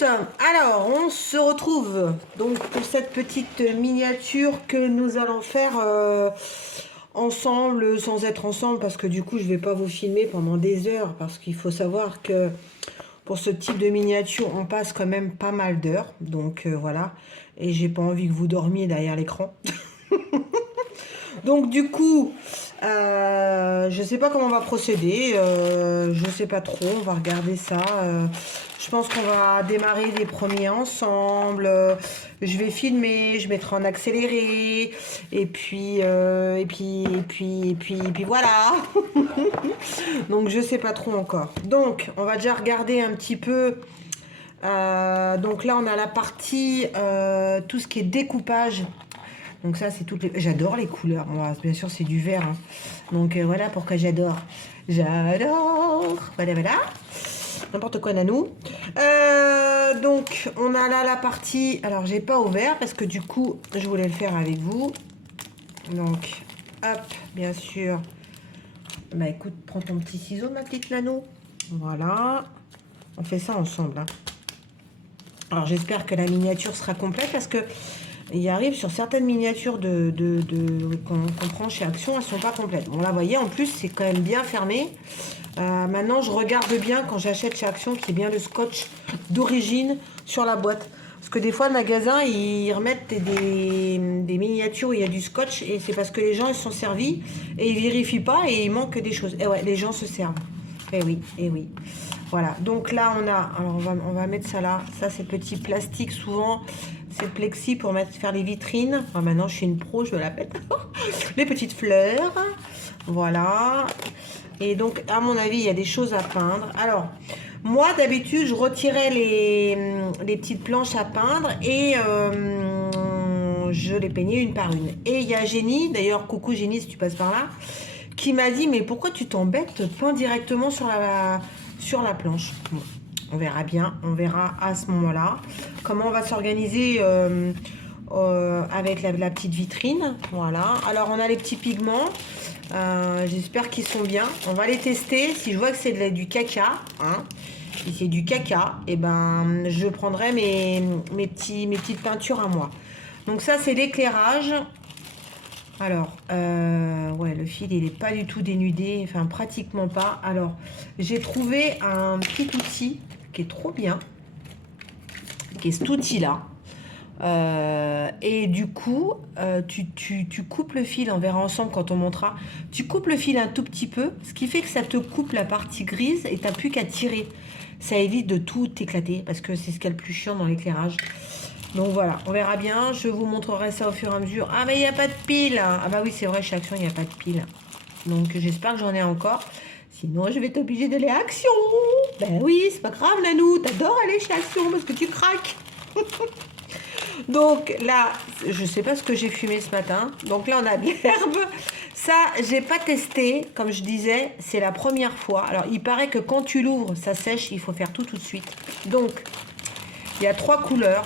tous, alors on se retrouve donc pour cette petite miniature que nous allons faire ensemble, sans être ensemble, parce que du coup je vais pas vous filmer pendant des heures, parce qu'il faut savoir que pour ce type de miniature on passe quand même pas mal d'heures, donc voilà, et j'ai pas envie que vous dormiez derrière l'écran. Donc du coup, je sais pas comment on va procéder, je sais pas trop, on va regarder ça. Je pense qu'on va démarrer les premiers ensemble. Je vais filmer, je mettrai en accéléré, et puis voilà. Donc je sais pas trop encore. Donc on va déjà regarder un petit peu. Donc là on a la partie tout ce qui est découpage. Donc ça, c'est toutes les... J'adore les couleurs. Moi, bien sûr, c'est du vert. Hein. Donc voilà pourquoi j'adore. J'adore. Voilà, voilà. N'importe quoi, Nanou. Donc, on a là la partie... Alors, j'ai pas ouvert parce que du coup, je voulais le faire avec vous. Donc, hop, bien sûr. Bah, écoute, prends ton petit ciseau, ma petite Nanou. Voilà. On fait ça ensemble. Hein. Alors, j'espère que la miniature sera complète parce que... Il arrive sur certaines miniatures qu'on prend chez Action, elles sont pas complètes. Bon là, vous voyez, en plus, c'est quand même bien fermé. Maintenant, je regarde bien quand j'achète chez Action qu'il y ait bien le scotch d'origine sur la boîte. Parce que des fois, le magasin, ils remettent des miniatures où il y a du scotch et c'est parce que les gens, ils sont servis et ils vérifient pas et il manque des choses. Et ouais, les gens se servent. Eh oui, eh oui. Voilà, donc là, on a... Alors, on va mettre ça là. Ça, c'est petit plastique, souvent... C'est le plexi pour faire les vitrines. Enfin, maintenant, je suis une pro, je me la pète. Les petites fleurs. Voilà. Et donc, à mon avis, il y a des choses à peindre. Alors, moi, d'habitude, je retirais les petites planches à peindre et je les peignais une par une. Et il y a Génie, d'ailleurs, coucou Génie, si tu passes par là, qui m'a dit, mais pourquoi tu t'embêtes, peins directement sur la planche. Bon. On verra bien, on verra à ce moment-là comment on va s'organiser avec la petite vitrine. Voilà. Alors, on a les petits pigments. J'espère qu'ils sont bien. On va les tester. Si je vois que c'est du caca, hein, si c'est du caca, et ben, je prendrai mes petites peintures à moi. Donc ça, c'est l'éclairage. Alors, ouais, le fil, il n'est pas du tout dénudé, enfin, pratiquement pas. Alors, j'ai trouvé un petit outil qui est trop bien, qui est cet outil-là. Et du coup, tu coupes le fil, on verra ensemble quand on montera. Tu coupes le fil un tout petit peu, ce qui fait que ça te coupe la partie grise et tu n'as plus qu'à tirer. Ça évite de tout éclater, parce que c'est ce qu'il y a le plus chiant dans l'éclairage. Donc voilà, on verra bien, je vous montrerai ça au fur et à mesure. Ah mais il n'y a pas de pile. Ah bah oui, c'est vrai, chez Action, il n'y a pas de pile. Donc j'espère que j'en ai encore. Sinon, je vais t'obliger d'aller à Action. Ben oui, c'est pas grave, Nanou, t'adores aller chez Action parce que tu craques. Donc là, je sais pas ce que j'ai fumé ce matin. Donc là, on a de l'herbe. Ça, j'ai pas testé. Comme je disais, c'est la première fois. Alors, il paraît que quand tu l'ouvres, ça sèche. Il faut faire tout de suite. Donc, il y a 3 couleurs.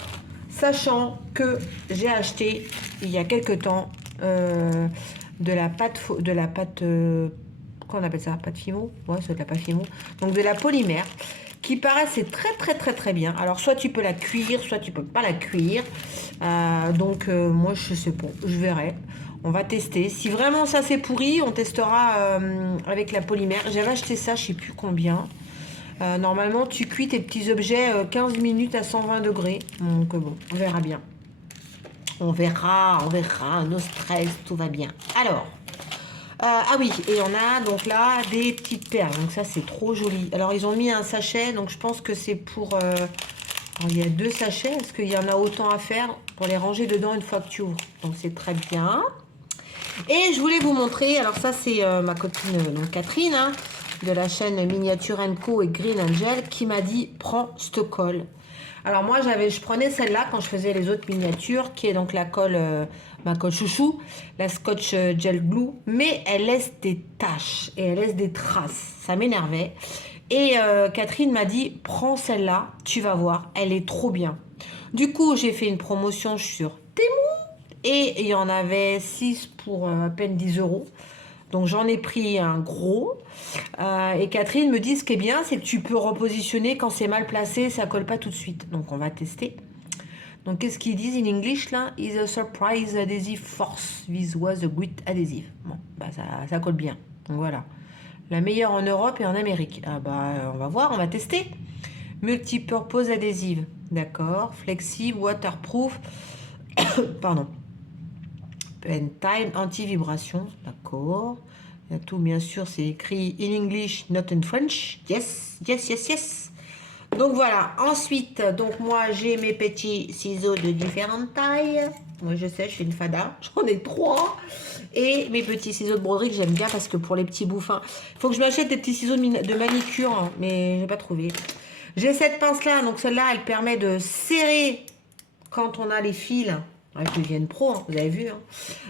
Sachant que j'ai acheté, il y a quelques temps, de la pâte... comment on appelle ça? Pâte Fimo? Ouais, c'est de la pâte Fimo. Donc, de la polymère. Qui paraissait très bien. Alors soit tu peux la cuire, soit tu peux pas la cuire. Moi je sais pas, je verrai. On va tester. Si vraiment ça c'est pourri, on testera avec la polymère. J'avais acheté ça, je sais plus combien. Normalement tu cuis tes petits objets 15 minutes à 120 degrés. Donc bon, on verra bien. On verra, no stress, tout va bien. Alors... ah oui, et on a donc là des petites perles. Donc ça, c'est trop joli. Alors, ils ont mis un sachet. Donc, je pense que c'est pour... alors, il y a 2 sachets. Est-ce qu'il y en a autant à faire pour les ranger dedans une fois que tu ouvres? Donc, c'est très bien. Et je voulais vous montrer... Alors, ça, c'est ma copine donc Catherine, hein, de la chaîne Miniature Co et Green Angel, qui m'a dit, prends cette colle. Alors moi, je prenais celle-là quand je faisais les autres miniatures, qui est donc la colle, ma colle chouchou, la Scotch Gel Glue, mais elle laisse des taches et elle laisse des traces. Ça m'énervait. Et Catherine m'a dit, prends celle-là, tu vas voir, elle est trop bien. Du coup, j'ai fait une promotion sur Temu et il y en avait 6 pour à peine 10 €. Donc j'en ai pris un gros. Et Catherine me dit ce qui est bien, c'est que tu peux repositionner quand c'est mal placé, ça colle pas tout de suite. Donc on va tester. Donc qu'est-ce qu'ils disent in English là? Is a surprise adhesive force. This was a great adhesive. Bon, bah ça colle bien. Donc voilà. La meilleure en Europe et en Amérique. Ah bah on va voir, on va tester. Multipurpose adhésive. D'accord. Flexible, waterproof. Pardon. Pen time, anti-vibration. D'accord. Il y a tout, bien sûr, c'est écrit in English, not in French. Yes, yes, yes, yes. Donc voilà. Ensuite, donc moi, j'ai mes petits ciseaux de différentes tailles. Moi, je sais, je suis une fada. J'en ai 3. Et mes petits ciseaux de broderie que j'aime bien parce que pour les petits bouffins, il faut que je m'achète des petits ciseaux de manicure, hein, mais je n'ai pas trouvé. J'ai cette pince-là. Donc celle-là, elle permet de serrer quand on a les fils. Ouais, je deviens pro, hein, vous avez vu. Hein.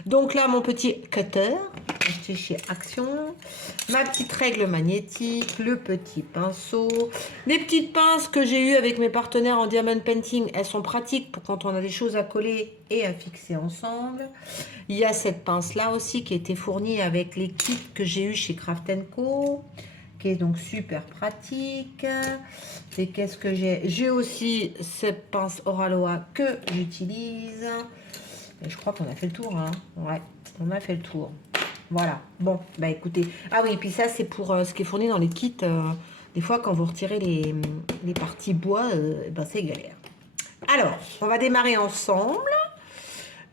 Donc là, mon petit cutter, acheté chez Action. Ma petite règle magnétique, le petit pinceau. Les petites pinces que j'ai eues avec mes partenaires en diamond painting, elles sont pratiques pour quand on a des choses à coller et à fixer ensemble. Il y a cette pince-là aussi qui a été fournie avec les kits que j'ai eu chez Craft & Co. Qui est donc super pratique. Et qu'est-ce que j'ai? J'ai aussi cette pince Oraloa que j'utilise. Je crois qu'on a fait le tour. Hein. Ouais, on a fait le tour. Voilà. Bon, bah écoutez. Ah oui, puis ça, c'est pour ce qui est fourni dans les kits. Des fois, quand vous retirez les parties bois, ben, c'est galère. Alors, on va démarrer ensemble.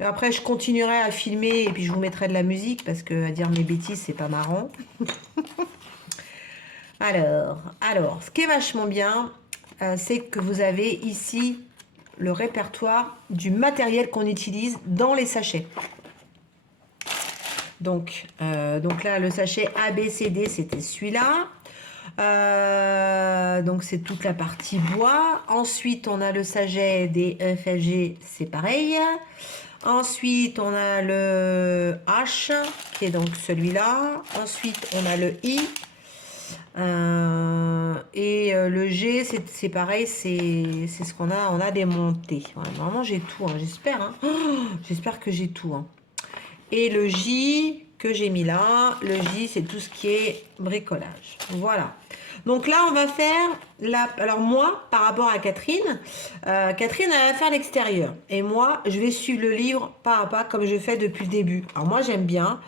Et après, je continuerai à filmer et puis je vous mettrai de la musique parce que à dire mes bêtises, c'est pas marrant. Alors, ce qui est vachement bien, c'est que vous avez ici le répertoire du matériel qu'on utilise dans les sachets. Donc là, le sachet ABCD, c'était celui-là. Donc, c'est toute la partie bois. Ensuite, on a le sachet des FFG, c'est pareil. Ensuite, on a le H, qui est donc celui-là. Ensuite, on a le I. Le G, c'est pareil, c'est ce qu'on a, on a démonté. Voilà, normalement, j'ai tout, hein, j'espère. Hein. Oh, j'espère que j'ai tout. Hein. Et le J que j'ai mis là, le J, c'est tout ce qui est bricolage. Voilà. Donc là, on va faire alors moi, par rapport à Catherine, Catherine, elle va faire l'extérieur. Et moi, je vais suivre le livre pas à pas comme je fais depuis le début. Alors moi, j'aime bien.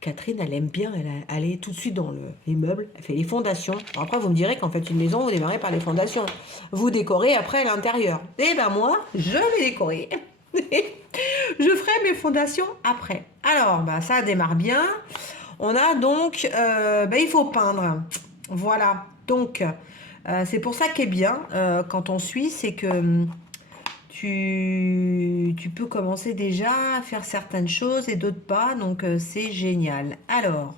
Catherine, elle aime bien, elle est tout de suite dans les meubles, elle fait les fondations. Alors après, vous me direz qu'en fait, une maison, vous démarrez par les fondations. Vous décorez après l'intérieur. Et ben moi, je vais décorer. Je ferai mes fondations après. Alors, bah, ça démarre bien. On a donc, il faut peindre. Voilà. Donc, c'est pour ça qu'est bien quand on suit, c'est que tu peux commencer déjà à faire certaines choses et d'autres pas. Donc, c'est génial. Alors,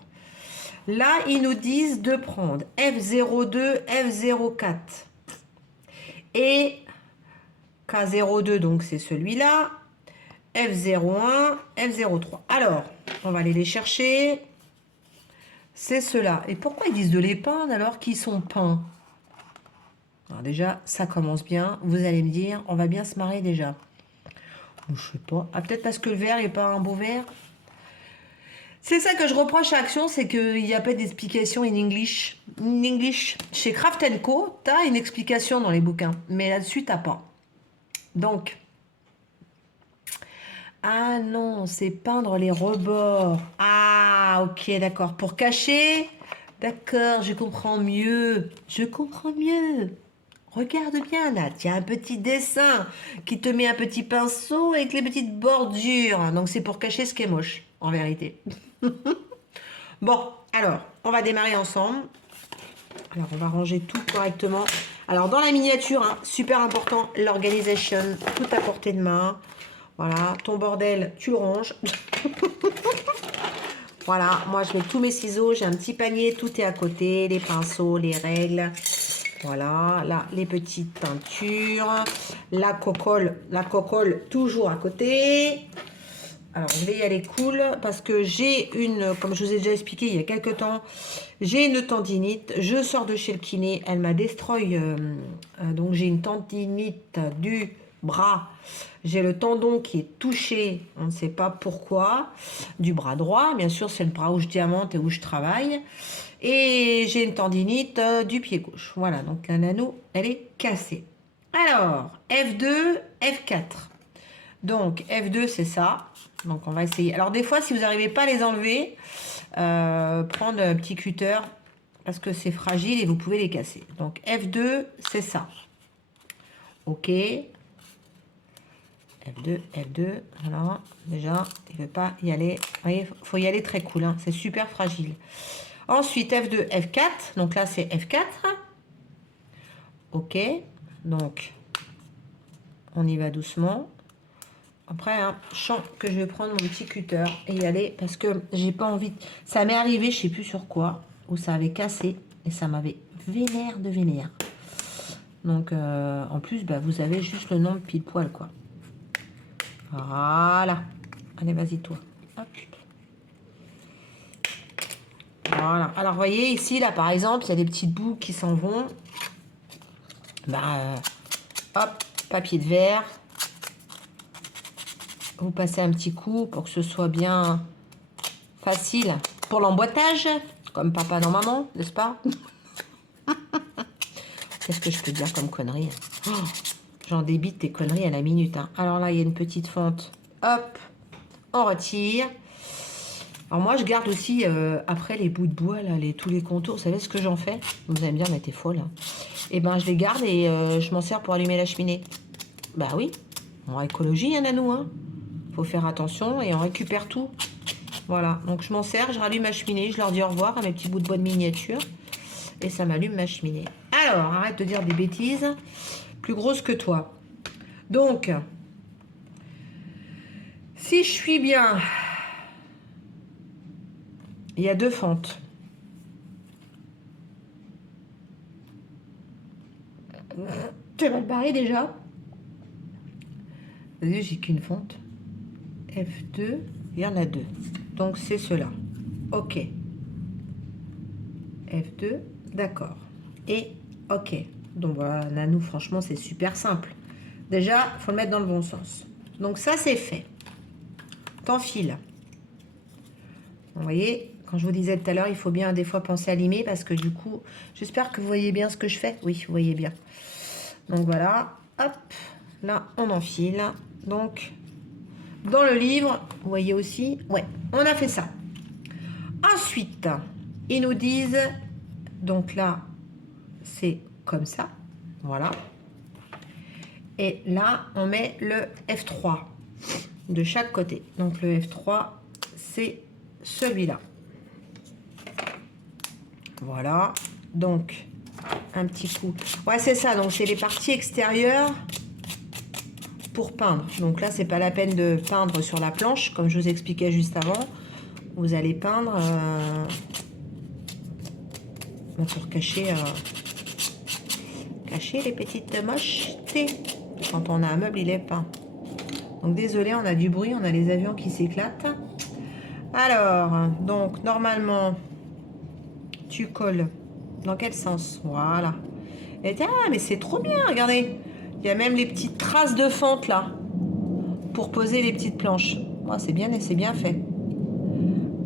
là, ils nous disent de prendre F02, F04 et K02, donc c'est celui-là. F01, F03. Alors, on va aller les chercher. C'est ceux-là. Et pourquoi ils disent de les peindre alors qu'ils sont peints? Alors déjà, ça commence bien. Vous allez me dire, on va bien se marrer déjà. Je sais pas. Ah, peut-être parce que le vert n'est pas un beau vert. C'est ça que je reproche à Action, c'est qu'il n'y a pas d'explication in English. In English. Chez Craft & Co, tu as une explication dans les bouquins. Mais là-dessus, tu n'as pas. Donc... Ah non, c'est peindre les rebords. Ah, ok, d'accord. Pour cacher? D'accord, je comprends mieux. Je comprends mieux. Regarde bien là, il y a un petit dessin qui te met un petit pinceau avec les petites bordures. Donc c'est pour cacher ce qui est moche, en vérité. Bon, alors, on va démarrer ensemble. Alors, on va ranger tout correctement. Alors, dans la miniature, hein, super important, l'organisation, tout à portée de main. Voilà, ton bordel, tu le ranges. Voilà, moi je mets tous mes ciseaux, j'ai un petit panier, tout est à côté, les pinceaux, les règles. Voilà, là, les petites peintures, la cocolle toujours à côté. Alors, je vais y aller cool parce que j'ai comme je vous ai déjà expliqué il y a quelques temps, j'ai une tendinite. Je sors de chez le kiné, elle m'a destroy. Donc, j'ai une tendinite du bras, j'ai le tendon qui est touché, on ne sait pas pourquoi, du bras droit. Bien sûr, c'est le bras où je diamante et où je travaille. Et j'ai une tendinite du pied gauche. Voilà, donc la nano, elle est cassée. Alors, F2, F4. Donc, F2, c'est ça. Donc, on va essayer. Alors, des fois, si vous n'arrivez pas à les enlever, prendre un petit cutter parce que c'est fragile et vous pouvez les casser. Donc, F2, c'est ça. OK. F2, F2. Voilà. Déjà, il ne veut pas y aller. Vous voyez, il faut y aller très cool. Hein. C'est super fragile. Ensuite, F2, F4. Donc là, c'est F4. OK. Donc, on y va doucement. Après, hein, je sens que je vais prendre mon petit cutter et y aller parce que j'ai pas envie. Ça m'est arrivé, je sais plus sur quoi, où ça avait cassé et ça m'avait vénère de vénère. Donc, en plus, bah, vous avez juste le nombre pile poil, quoi. Voilà. Allez, vas-y, toi. Hop. Voilà. Alors, vous voyez, ici, là, par exemple, il y a des petites boucles qui s'en vont. Bah, hop, papier de verre. Vous passez un petit coup pour que ce soit bien facile pour l'emboîtage, comme papa dans maman, n'est-ce pas? Qu'est-ce que je peux dire comme connerie? Oh, j'en débite des conneries à la minute. Hein. Alors là, il y a une petite fente. Hop, on retire. Alors moi, je garde aussi, après les bouts de bois, là, tous les contours. Vous savez ce que j'en fais? Vous allez me dire, mais t'es folle. Hein. Et ben, je les garde et je m'en sers pour allumer la cheminée. Bah oui, en écologie, hein, Nanou, hein. Faut faire attention et on récupère tout. Voilà, donc je m'en sers, je rallume ma cheminée, je leur dis au revoir à mes petits bouts de bois de miniature. Et ça m'allume ma cheminée. Alors, arrête de dire des bêtises. Plus grosse que toi. Donc, si je suis bien, il y a 2 fentes. T'es mal barré déjà. Vas-y, j'ai qu'une fente. F2, il y en a 2. Donc, c'est cela. OK. F2, d'accord. Et OK. Donc voilà, Nanou, franchement, c'est super simple. Déjà, il faut le mettre dans le bon sens. Donc ça, c'est fait. T'enfiles. Vous voyez, quand je vous disais tout à l'heure, il faut bien des fois penser à limer parce que du coup, j'espère que vous voyez bien ce que je fais. Oui, vous voyez bien. Donc voilà, hop, là, on enfile. Donc, dans le livre, vous voyez aussi, ouais, on a fait ça. Ensuite, ils nous disent, donc là, c'est comme ça, voilà. Et là, on met le F3 de chaque côté. Donc le F3, c'est celui-là. Voilà. Donc, un petit coup. Ouais, c'est ça. Donc, c'est les parties extérieures pour peindre. Donc là, c'est pas la peine de peindre sur la planche, comme je vous expliquais juste avant. Vous allez peindre pour cacher les petites mochetés. Quand on a un meuble, il est peint. Donc désolé, on a du bruit, on a les avions qui s'éclatent. Alors, donc normalement, tu colles. Dans quel sens? Voilà. Et tiens, mais c'est trop bien, regardez. Il y a même les petites traces de fente là, pour poser les petites planches. Moi, c'est bien et c'est bien fait.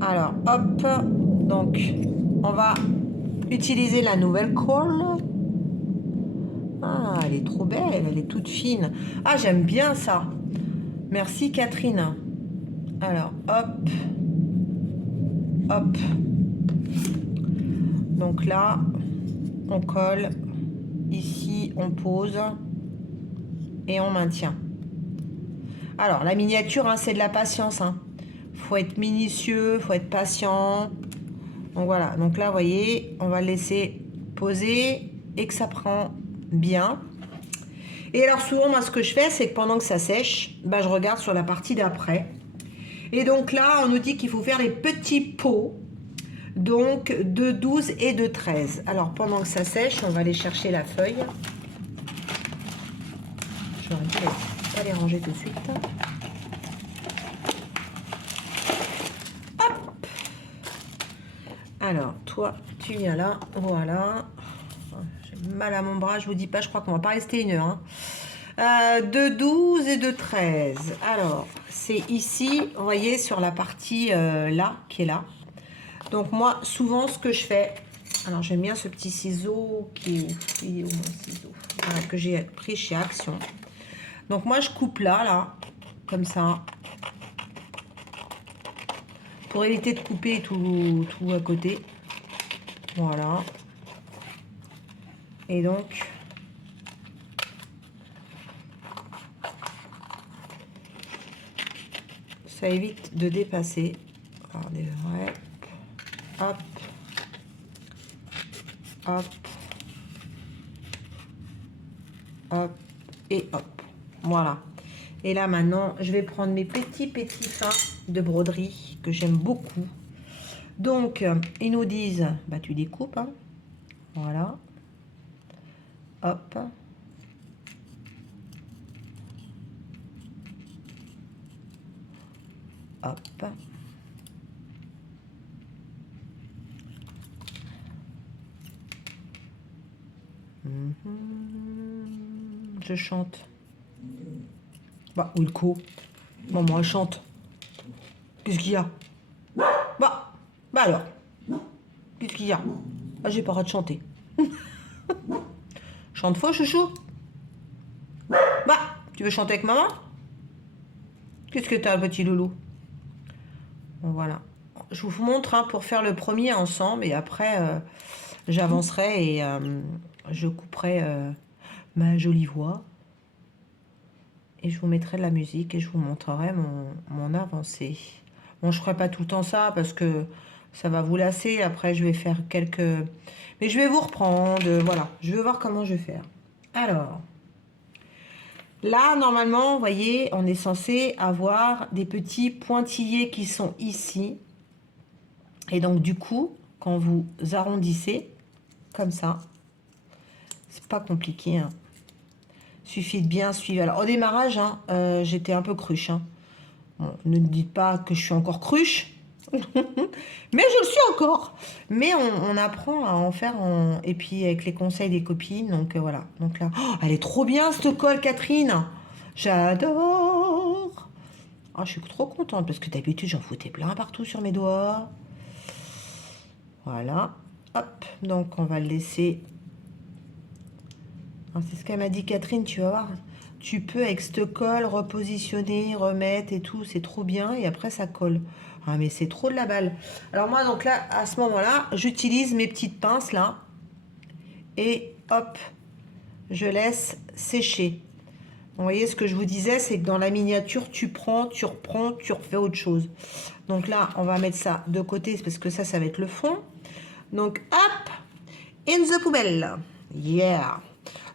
Alors, hop. Donc, on va utiliser la nouvelle colle. Ah, elle est trop belle, elle est toute fine. Ah, j'aime bien ça. Merci Catherine. Alors, hop. Hop. Donc là, on colle. Ici, on pose. Et on maintient. Alors, la miniature, hein, c'est de la patience. Hein. Faut être minutieux, faut être patient. Donc voilà. Donc là, vous voyez, on va le laisser poser et que ça prend bien. Et alors souvent, moi, ce que je fais, c'est que pendant que ça sèche, bah, je regarde sur la partie d'après. Et donc là, on nous dit qu'il faut faire les petits pots, donc de 12 et de 13. Alors pendant que ça sèche, on va aller chercher la feuille. J'aurais dû pas les ranger tout de suite. Hop. Alors, toi, tu viens là. Voilà. J'ai mal à mon bras, je vous dis pas, je crois qu'on va pas rester une heure. Hein. De 12 et de 13. Alors, c'est ici, vous voyez, sur la partie là, qui est là. Donc moi, souvent, ce que je fais... Alors, j'aime bien ce petit ciseau qui est où mon ciseau? Voilà, que j'ai pris chez Action. Donc moi, je coupe là, comme ça. Pour éviter de couper tout à côté. Voilà. Et donc... ça évite de dépasser. Regardez, ouais. Hop. Hop. Hop. Et hop. Voilà. Et là, maintenant, je vais prendre mes petits fins de broderie que j'aime beaucoup. Donc, ils nous disent, bah, tu découpes. Hein. Voilà. Hop. Hop. Je chante. Bah, Wilco. Maman, elle chante. Qu'est-ce qu'il y a? Bah alors. Qu'est-ce qu'il y a? Ah, j'ai pas le droit de chanter. Chante faux, chouchou? Bah, tu veux chanter avec maman? Qu'est-ce que t'as, petit loulou? Bon, voilà. Je vous montre hein, pour faire le premier ensemble et après, j'avancerai et je couperai ma jolie voix. Et je vous mettrai de la musique et je vous montrerai mon avancée. Bon, je ferai pas tout le temps ça parce que ça va vous lasser. Après, je vais faire quelques... mais je vais vous reprendre. Voilà, je vais voir comment je vais faire. Alors, là, normalement, vous voyez, on est censé avoir des petits pointillés qui sont ici. Et donc, du coup, quand vous arrondissez, comme ça, c'est pas compliqué, hein. Suffit de bien suivre. Alors, au démarrage, hein, j'étais un peu cruche. Hein. Bon, ne dites pas que je suis encore cruche. Mais je le suis encore. Mais on apprend à en faire. Et puis, avec les conseils des copines. Donc, voilà. Donc là, oh, elle est trop bien, cette colle, Catherine. J'adore. Oh, je suis trop contente parce que d'habitude, j'en foutais plein partout sur mes doigts. Voilà. Hop. Donc, on va le laisser... c'est ce qu'elle m'a dit, Catherine, tu vas voir, tu peux avec cette colle repositionner, remettre et tout, c'est trop bien, et après ça colle. Ah mais c'est trop de la balle. Alors moi donc là, à ce moment-là, j'utilise mes petites pinces là, et hop, je laisse sécher. Vous voyez ce que je vous disais, c'est que dans la miniature, tu prends, tu reprends, tu refais autre chose. Donc là, on va mettre ça de côté, parce que ça va être le fond. Donc hop, in the poubelle. Yeah.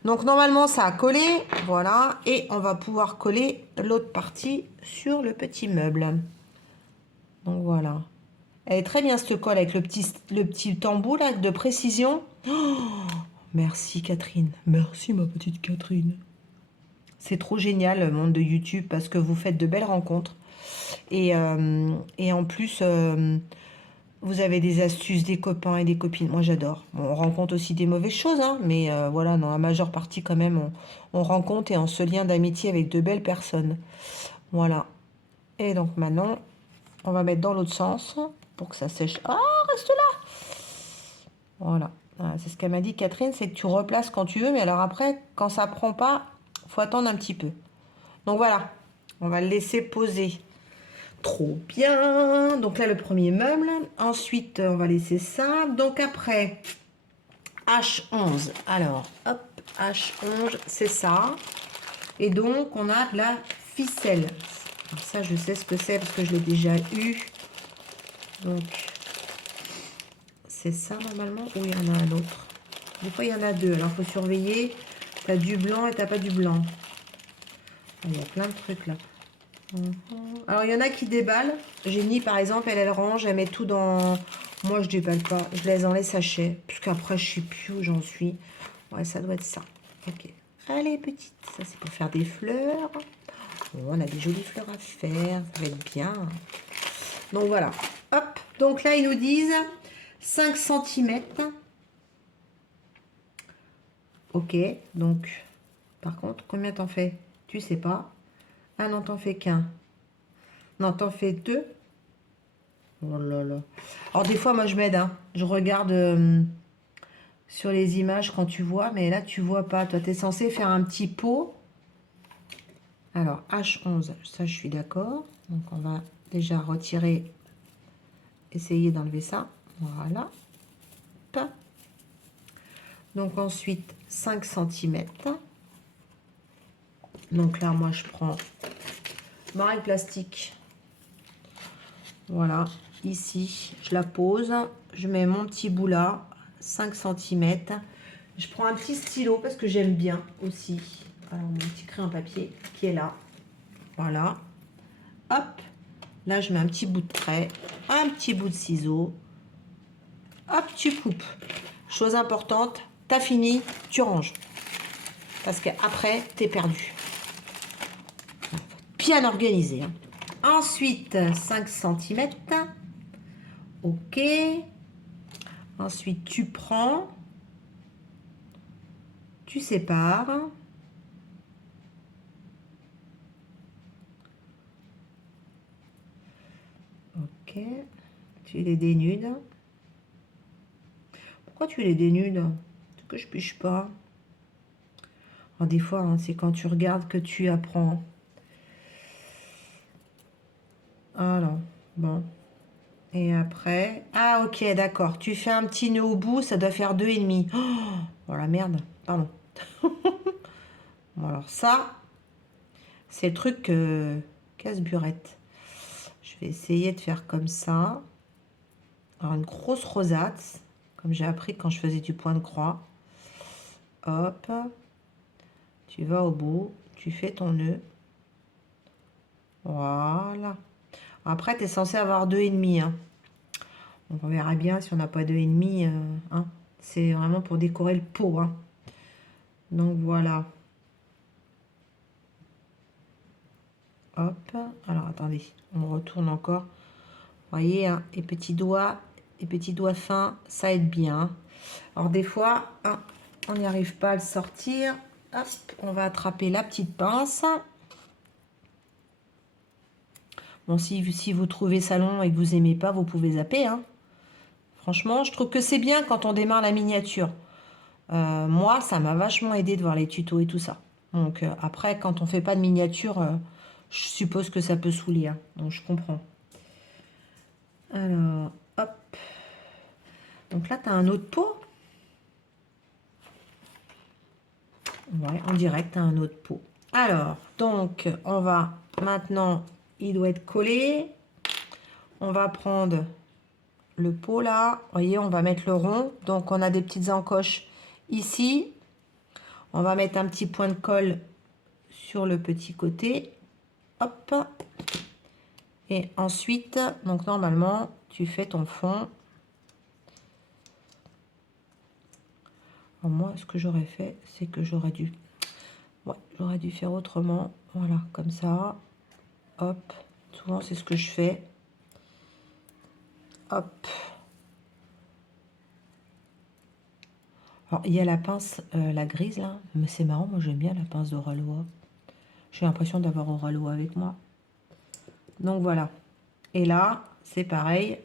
Donc normalement ça a collé, voilà, et on va pouvoir coller l'autre partie sur le petit meuble. Donc voilà. Elle est très bien cette colle avec le petit tambour là de précision. Oh, merci Catherine, merci ma petite Catherine. C'est trop génial le monde de YouTube parce que vous faites de belles rencontres. Et en plus... vous avez des astuces, des copains et des copines. Moi, j'adore. Bon, on rencontre aussi des mauvaises choses, hein, mais voilà, dans la majeure partie, quand même, on rencontre et on se lie d'amitié avec de belles personnes. Voilà. Et donc, maintenant, on va mettre dans l'autre sens pour que ça sèche. Ah, reste là! Voilà. C'est ce qu'elle m'a dit, Catherine, c'est que tu replaces quand tu veux, mais alors après, quand ça prend pas, faut attendre un petit peu. Donc, voilà. On va le laisser poser. Trop bien. Donc là, le premier meuble. Ensuite, on va laisser ça. Donc après, H11. Alors, hop, H11, c'est ça. Et donc, on a de la ficelle. Alors ça, je sais ce que c'est parce que je l'ai déjà eu. Donc, c'est ça normalement. Ou il y en a un autre. Des fois, il y en a deux. Alors, il faut surveiller. Tu as du blanc et tu n'as pas du blanc. Il y a plein de trucs là. Alors, il y en a qui déballent. Génie, par exemple, elle range, elle met tout dans... Moi, je déballe pas. Je laisse dans les sachets. Parce qu'après, je sais plus où j'en suis. Ouais, ça doit être ça. Ok. Allez, petite. Ça, c'est pour faire des fleurs. Bon, on a des jolies fleurs à faire. Ça va être bien. Donc, voilà. Hop. Donc, là, ils nous disent 5 cm. Ok. Donc, Par contre, combien t'en fais? Tu sais pas. Ah non, t'en fais qu'un. Non, t'en fais deux. Oh là là. Alors des fois, moi, je m'aide, hein. Je regarde sur les images quand tu vois, mais là, tu vois pas. Toi, tu es censé faire un petit pot. Alors, H11, ça, je suis d'accord. Donc, on va déjà retirer, essayer d'enlever ça. Voilà. Hop. Donc, ensuite, 5 centimètres. Donc là, moi, je prends ma règle plastique. Voilà. Ici, je la pose. Je mets mon petit bout là, 5 centimètres. Je prends un petit stylo parce que j'aime bien aussi. Alors, mon petit crayon papier qui est là. Voilà. Hop. Là, je mets un petit bout de trait, un petit bout de ciseau. Hop, tu coupes. Chose importante, t'as fini, tu ranges. Parce qu'après, t'es perdu. Bien organisé. Hein. Ensuite, 5 centimètres. Ok. Ensuite, tu prends, tu sépares. Ok. Tu les dénudes. Pourquoi tu les dénudes? C'est que je piche pas. Alors, des fois, hein, c'est quand tu regardes que tu apprends. Alors, bon. Et après... Ah, ok, d'accord. Tu fais un petit nœud au bout, ça doit faire 2,5. Oh, la merde. Pardon. Bon, alors ça, c'est le truc casse-burette. Je vais essayer de faire comme ça. Alors, une grosse rosace, comme j'ai appris quand je faisais du point de croix. Hop. Tu vas au bout. Tu fais ton nœud. Voilà. Après, tu es censé avoir 2,5. Hein. Donc, on verra bien si on n'a pas 2,5. Hein. C'est vraiment pour décorer le pot. Hein. Donc, voilà. Hop. Alors, attendez. On retourne encore. Vous voyez, hein, les petits doigts fins, ça aide bien. Alors, des fois, hein, on n'y arrive pas à le sortir. Hop, on va attraper la petite pince. Bon, si vous trouvez ça long et que vous aimez pas, vous pouvez zapper. Hein. Franchement, je trouve que c'est bien quand on démarre la miniature. Moi, ça m'a vachement aidé de voir les tutos et tout ça. Donc, après, quand on fait pas de miniature, je suppose que ça peut saouler. Hein. Donc, je comprends. Alors, hop. Donc là, tu as un autre pot. Ouais, en direct, tu as un autre pot. Alors, donc, on va maintenant, il doit être collé. On va prendre le pot là. Vous voyez, on va mettre le rond. Donc, on a des petites encoches ici. On va mettre un petit point de colle sur le petit côté. Hop. Et ensuite, donc normalement, tu fais ton fond. Alors moi, ce que j'aurais fait, c'est que j'aurais dû... Ouais, j'aurais dû faire autrement. Voilà, comme ça. Hop. Souvent, c'est ce que je fais. Hop. Alors, il y a la pince, la grise, là. Mais c'est marrant, moi, j'aime bien la pince d'Oralois. J'ai l'impression d'avoir Oralois avec moi. Donc, voilà. Et là, c'est pareil.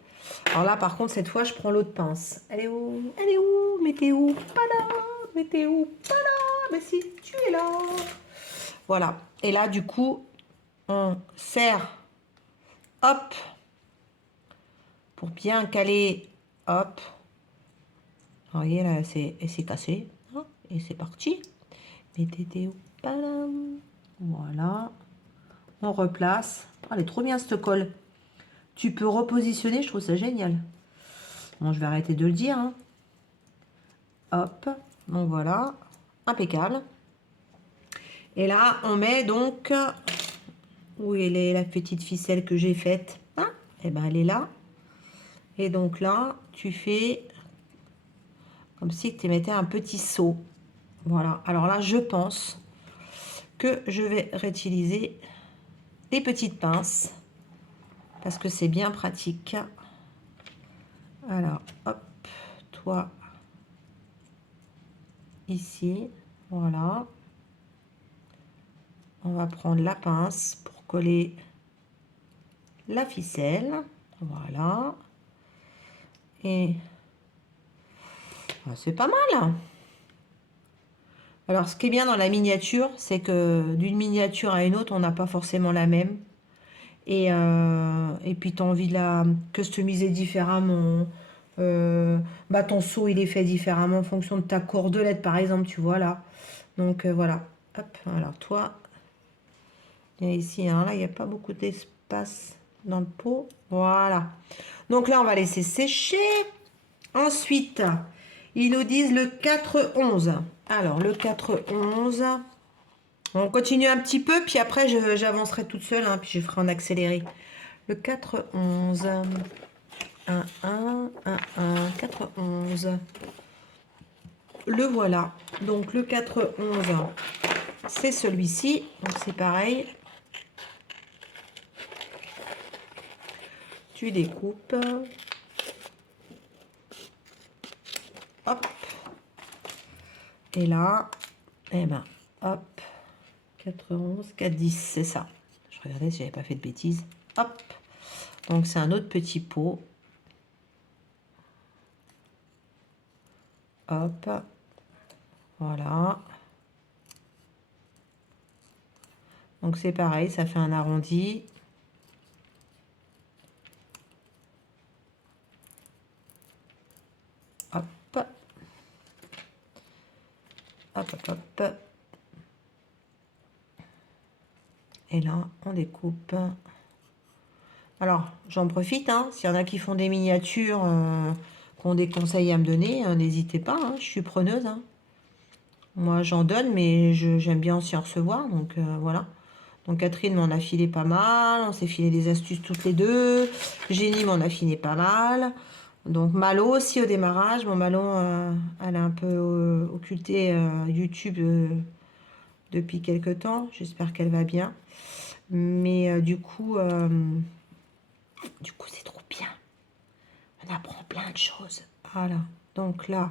Alors là, par contre, cette fois, je prends l'autre pince. Elle est où? Elle est où? Mais t'es où? Pas là. Mais t'es où? Pas là. Mais si, tu es là. Voilà. Et là, du coup, on serre. Hop. Pour bien caler. Hop. Vous voyez, là, c'est cassé. Hein, et c'est parti. Mais t'étais où? Pas là. Voilà. On replace. Oh, elle est trop bien, cette colle. Tu peux repositionner, je trouve ça génial. Bon, je vais arrêter de le dire. Hein. Hop. Donc voilà. Impeccable. Et là, on met donc... Où est la petite ficelle que j'ai faite? Hein? Eh ben, elle est là. Et donc là, tu fais comme si tu mettais un petit seau. Voilà. Alors là, je pense que je vais réutiliser des petites pinces parce que c'est bien pratique. Alors, hop, toi, ici, voilà. on va prendre la pince pour coller la ficelle. Voilà. Et c'est pas mal. Alors, ce qui est bien dans la miniature, c'est que d'une miniature à une autre, on n'a pas forcément la même. Et puis, tu as envie de la customiser différemment. Ton seau, il est fait différemment en fonction de ta cordelette, par exemple, tu vois là. Donc, voilà. Hop, alors toi, il y a ici, hein, là, il n'y a pas beaucoup d'espace dans le pot. Voilà. Donc là, on va laisser sécher. Ensuite, ils nous disent le 4-11. Alors, le 4-11, on continue un petit peu, puis après, j'avancerai toute seule, hein, puis je ferai en accéléré. Le 4-11. 1, 1, 1, 1, 4-11. Le voilà. Donc, le 4-11, c'est celui-ci. Donc, c'est pareil. Tu découpes. Hop. Et là, eh ben, hop. 4-11, 4-10, c'est ça. Je regardais si j'avais pas fait de bêtises. Hop. Donc, c'est un autre petit pot. Hop. Voilà. Donc, c'est pareil, ça fait un arrondi. Hop. Hop, hop, hop. Et là, on découpe. Alors, j'en profite, hein, s'il y en a qui font des miniatures, qui ont des conseils à me donner, n'hésitez pas, hein, je suis preneuse. Hein. Moi, j'en donne, mais j'aime bien aussi en recevoir, donc voilà. Donc, Catherine m'en a filé pas mal, on s'est filé des astuces toutes les deux. Génie m'en a filé pas mal. Donc, Malo aussi au démarrage. Bon, Malo, elle a un peu occulté YouTube depuis quelques temps. J'espère qu'elle va bien. Mais du coup, c'est trop bien. On apprend plein de choses. Voilà. Donc là,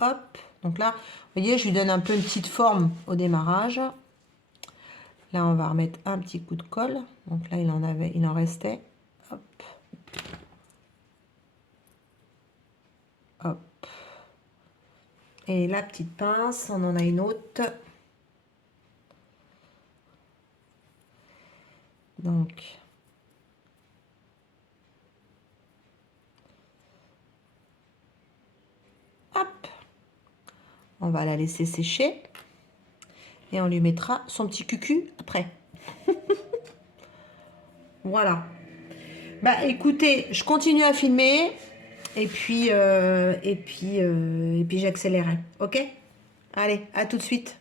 hop. Donc là, vous voyez, je lui donne un peu une petite forme au démarrage. Là, on va remettre un petit coup de colle. Donc là, il en restait. Hop. Hop. Et la petite pince, on en a une autre. Donc, hop. On va la laisser sécher. Et on lui mettra son petit cucu après. Voilà. Bah écoutez, je continue à filmer. Et puis j'accélérerai. Ok? Allez, à tout de suite.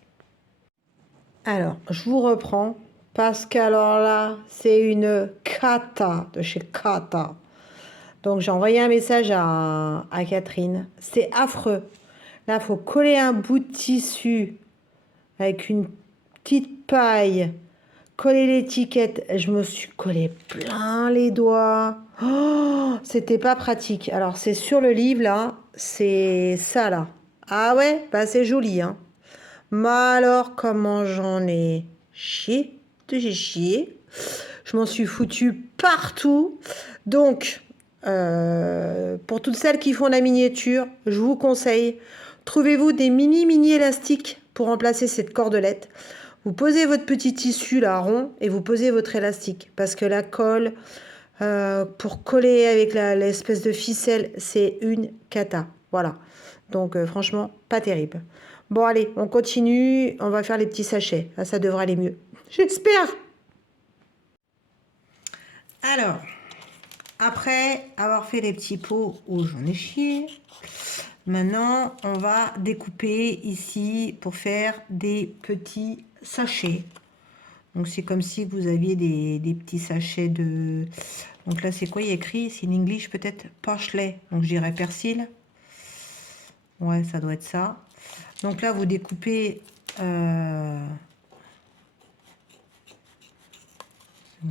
Alors, je vous reprends. Parce qu'alors là, c'est une cata de chez Cata. Donc, j'ai envoyé un message à Catherine. C'est affreux. Là, il faut coller un bout de tissu avec une petite paille. Coller l'étiquette. Je me suis collé plein les doigts. Oh, c'était pas pratique. Alors, c'est sur le livre, là. C'est ça, là. Ah ouais, bah c'est joli, hein. Mais alors, comment j'en ai chié, j'ai chié. Je m'en suis foutu partout. Donc, pour toutes celles qui font la miniature, je vous conseille, trouvez-vous des mini élastiques pour remplacer cette cordelette. Vous posez votre petit tissu là rond et vous posez votre élastique parce que la colle pour coller avec l'espèce de ficelle, c'est une cata. Voilà. Donc franchement, pas terrible. Bon allez, on continue. On va faire les petits sachets. Là, ça devrait aller mieux. J'espère. Alors, après avoir fait les petits pots où j'en ai chié, maintenant, on va découper ici pour faire des petits sachets. Donc, c'est comme si vous aviez des petits sachets de... Donc là, c'est quoi? Il y a écrit, c'est en English peut-être parsley. Donc, je dirais persil. Ouais, ça doit être ça. Donc là, vous découpez... on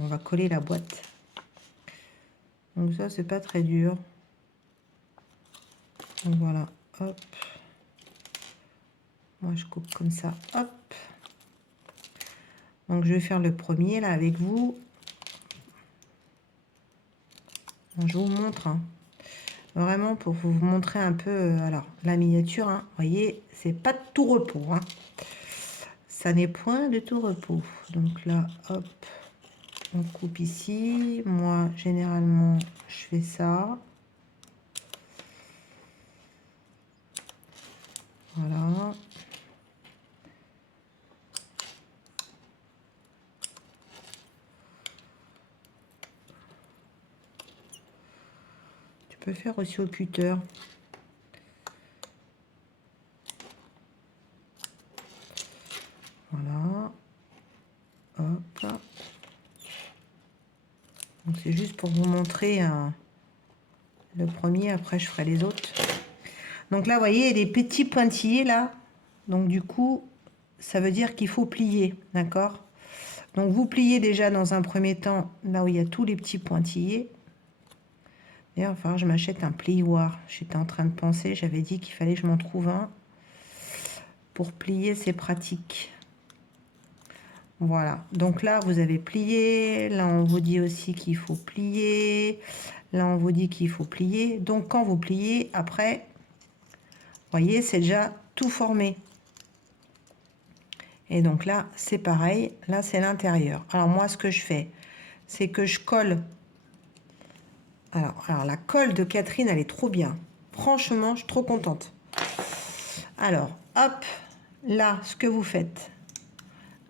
va coller la boîte. Donc ça, c'est pas très dur. Donc voilà, hop. Moi, je coupe comme ça, hop. Donc, je vais faire le premier, là, avec vous. Je vous montre, hein. Vraiment pour vous montrer un peu, alors, la miniature, hein. Vous voyez, c'est pas de tout repos, hein. Ça n'est point de tout repos. Donc là, hop, on coupe ici. Moi, généralement, je fais ça. Voilà. Tu peux faire aussi au cutter. Voilà. Hop. Donc c'est juste pour vous montrer le premier, après je ferai les autres. Donc là, vous voyez, il y a des petits pointillés là. Donc du coup, ça veut dire qu'il faut plier, d'accord? Donc vous pliez déjà dans un premier temps, là où il y a tous les petits pointillés. D'ailleurs, il va falloir que je m'achète un plioir. J'étais en train de penser, j'avais dit qu'il fallait que je m'en trouve un. Pour plier, c'est pratique. Voilà, donc là, vous avez plié. Là, on vous dit aussi qu'il faut plier. Là, on vous dit qu'il faut plier. Donc, quand vous pliez, après, vous voyez, c'est déjà tout formé. Et donc là, c'est pareil. Là, c'est l'intérieur. Alors, moi, ce que je fais, c'est que je colle. Alors, la colle de Catherine, elle est trop bien. Franchement, je suis trop contente. Alors, hop, là, ce que vous faites,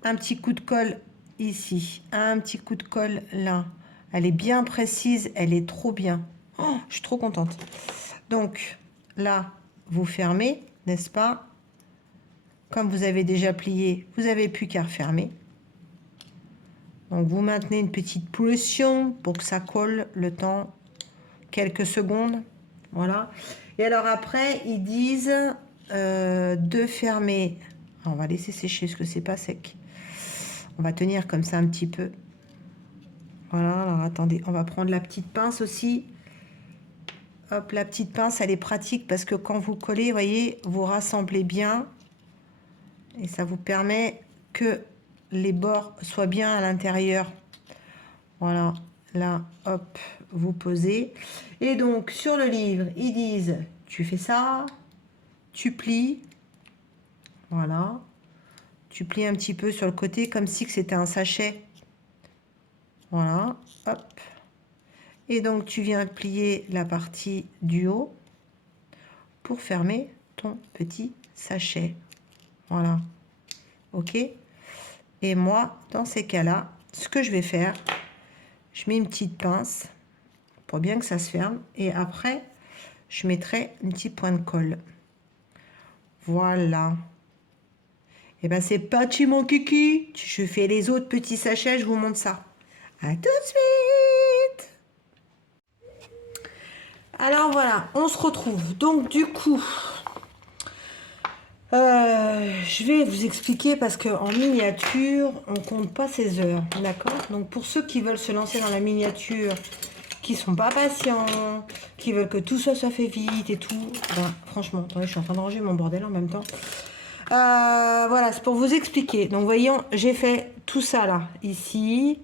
un petit coup de colle ici, un petit coup de colle là. Elle est bien précise, elle est trop bien. Oh, je suis trop contente. Donc, là, vous fermez, n'est-ce pas? Comme vous avez déjà plié, vous n'avez plus qu'à refermer. Donc, vous maintenez une petite pression pour que ça colle le temps, quelques secondes. Voilà. Et alors après, ils disent de fermer. Alors, on va laisser sécher parce que c'est pas sec. On va tenir comme ça un petit peu. Voilà, alors attendez, on va prendre la petite pince aussi. Hop, la petite pince, elle est pratique parce que quand vous collez, vous voyez, vous rassemblez bien. Et ça vous permet que les bords soient bien à l'intérieur. Voilà, là, hop, vous posez. Et donc, sur le livre, ils disent, tu fais ça, tu plies. Voilà. Tu plies un petit peu sur le côté comme si c'était un sachet. Voilà, hop. Et donc, tu viens plier la partie du haut pour fermer ton petit sachet. Voilà. OK? Et moi, dans ces cas-là, ce que je vais faire, je mets une petite pince pour bien que ça se ferme. Et après, je mettrai un petit point de colle. Voilà. Et ben c'est parti mon kiki. Je fais les autres petits sachets, je vous montre ça. À tout de suite. Alors voilà, on se retrouve. Donc du coup, je vais vous expliquer parce qu'en miniature, on compte pas ses heures, d'accord? Donc pour ceux qui veulent se lancer dans la miniature, qui sont pas patients, qui veulent que tout ça soit fait vite et tout, ben, franchement, attendez, je suis en train de ranger mon bordel en même temps. Voilà, c'est pour vous expliquer. Donc voyons, j'ai fait tout ça là, ici,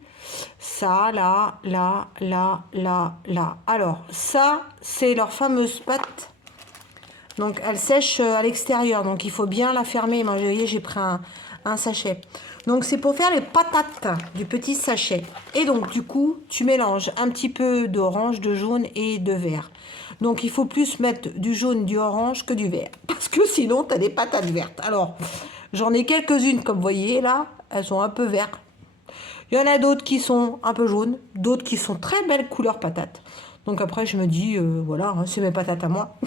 ça, là, là, là, là, là. Alors, ça, c'est leur fameuse pâte. Donc, elle sèche à l'extérieur. Donc, il faut bien la fermer. Moi, vous voyez, j'ai pris un sachet. Donc, c'est pour faire les patates du petit sachet. Et donc, du coup, tu mélanges un petit peu d'orange, de jaune et de vert. Donc, il faut plus mettre du jaune, du orange que du vert. Parce que sinon, tu as des patates vertes. Alors, j'en ai quelques-unes, comme vous voyez, là. Elles sont un peu vertes. Il y en a d'autres qui sont un peu jaunes, d'autres qui sont très belles couleur patate. Donc après, je me dis, voilà, hein, c'est mes patates à moi.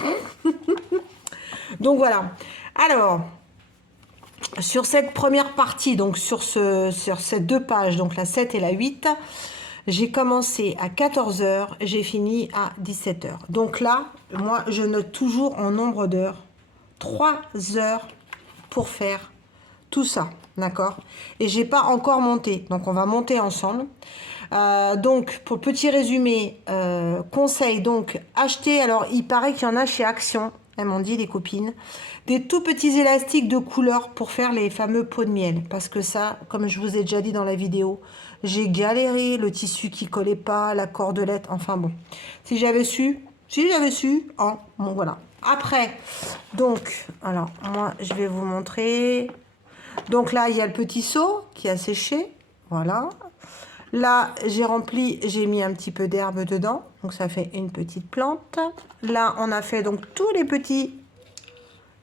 Donc voilà. Alors, sur cette première partie, donc sur ces deux pages, donc la 7 et la 8, j'ai commencé à 14 h, j'ai fini à 17 h. Donc là, moi, je note toujours en nombre d'heures. 3 heures pour faire tout ça, d'accord? Et j'ai pas encore monté, donc on va monter ensemble. Donc pour petit résumé, conseil, donc acheter, alors il paraît qu'il y en a chez Action, elles m'ont dit les copines. Des tout petits élastiques de couleur pour faire les fameux pots de miel. Parce que ça, comme je vous ai déjà dit dans la vidéo, j'ai galéré, le tissu qui collait pas, la cordelette, enfin bon. Si j'avais su, hein, bon voilà. Après, donc, alors moi je vais vous montrer. Donc là, il y a le petit seau qui a séché, voilà. Là, j'ai rempli, j'ai mis un petit peu d'herbe dedans, donc ça fait une petite plante. Là, on a fait donc tous les petits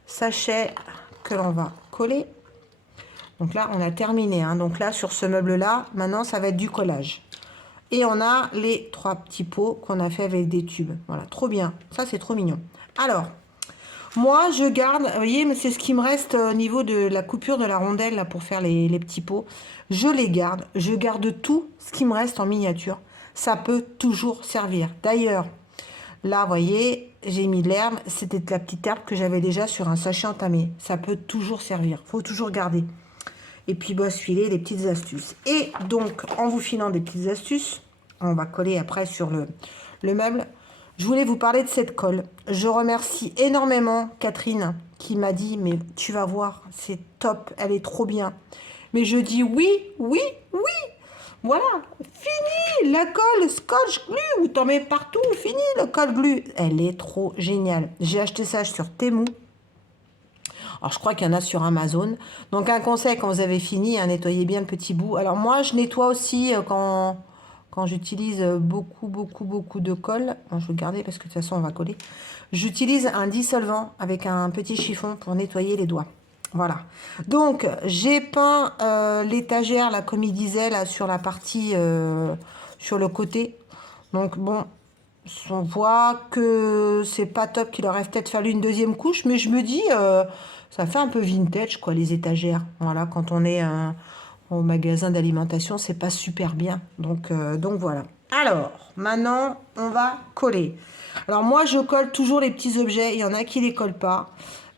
sachets que l'on va coller. Donc là, on a terminé, hein. Donc là, sur ce meuble-là, maintenant, ça va être du collage. Et on a les 3 petits pots qu'on a fait avec des tubes. Voilà, trop bien. Ça, c'est trop mignon. Alors, moi, je garde, vous voyez, mais c'est ce qui me reste au niveau de la coupure de la rondelle là, pour faire les petits pots. Je les garde. Je garde tout ce qui me reste en miniature. Ça peut toujours servir. D'ailleurs, là, vous voyez, j'ai mis de l'herbe. C'était de la petite herbe que j'avais déjà sur un sachet entamé. Ça peut toujours servir. Il faut toujours garder. Et puis, bah, se filer des petites astuces. Et donc, en vous filant des petites astuces, on va coller après sur le meuble. Je voulais vous parler de cette colle. Je remercie énormément Catherine qui m'a dit, mais tu vas voir, c'est top, elle est trop bien. Mais je dis oui, oui, oui. Voilà, fini la colle Scotch Glue, où t'en mets partout, fini la colle glue. Elle est trop géniale. J'ai acheté ça sur Temu. Alors, je crois qu'il y en a sur Amazon. Donc, un conseil, quand vous avez fini, hein, nettoyez bien le petit bout. Alors, moi, je nettoie aussi quand j'utilise beaucoup de colle. Bon, je vais le garder parce que de toute façon, on va coller. J'utilise un dissolvant avec un petit chiffon pour nettoyer les doigts. Voilà. Donc, j'ai peint l'étagère, là, comme il disait, là, sur la partie, sur le côté. Donc, bon, on voit que c'est pas top, qu'il aurait peut-être fallu une deuxième couche, mais je me dis, ça fait un peu vintage, quoi, les étagères. Voilà, quand on est au magasin d'alimentation, c'est pas super bien. Donc voilà. Alors, maintenant, on va coller. Alors, moi, je colle toujours les petits objets. Il y en a qui les collent pas.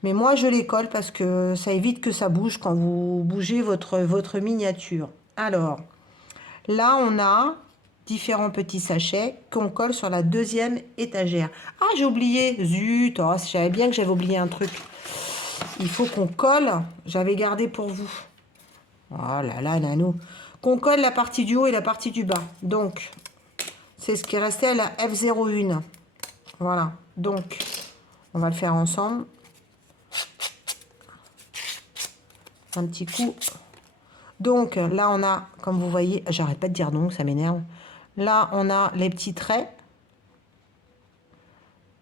Mais moi, je les colle parce que ça évite que ça bouge quand vous bougez votre miniature. Alors, là, on a différents petits sachets qu'on colle sur la deuxième étagère. Ah, j'ai oublié. Zut, oh, je savais bien que j'avais oublié un truc. Il faut qu'on colle. J'avais gardé pour vous. Oh là là, Nanou. Qu'on colle la partie du haut et la partie du bas. Donc, c'est ce qui restait à la F01. Voilà. Donc, on va le faire ensemble. Un petit coup. Donc, là, on a, comme vous voyez, j'arrête pas de dire donc, ça m'énerve. Là, on a les petits traits.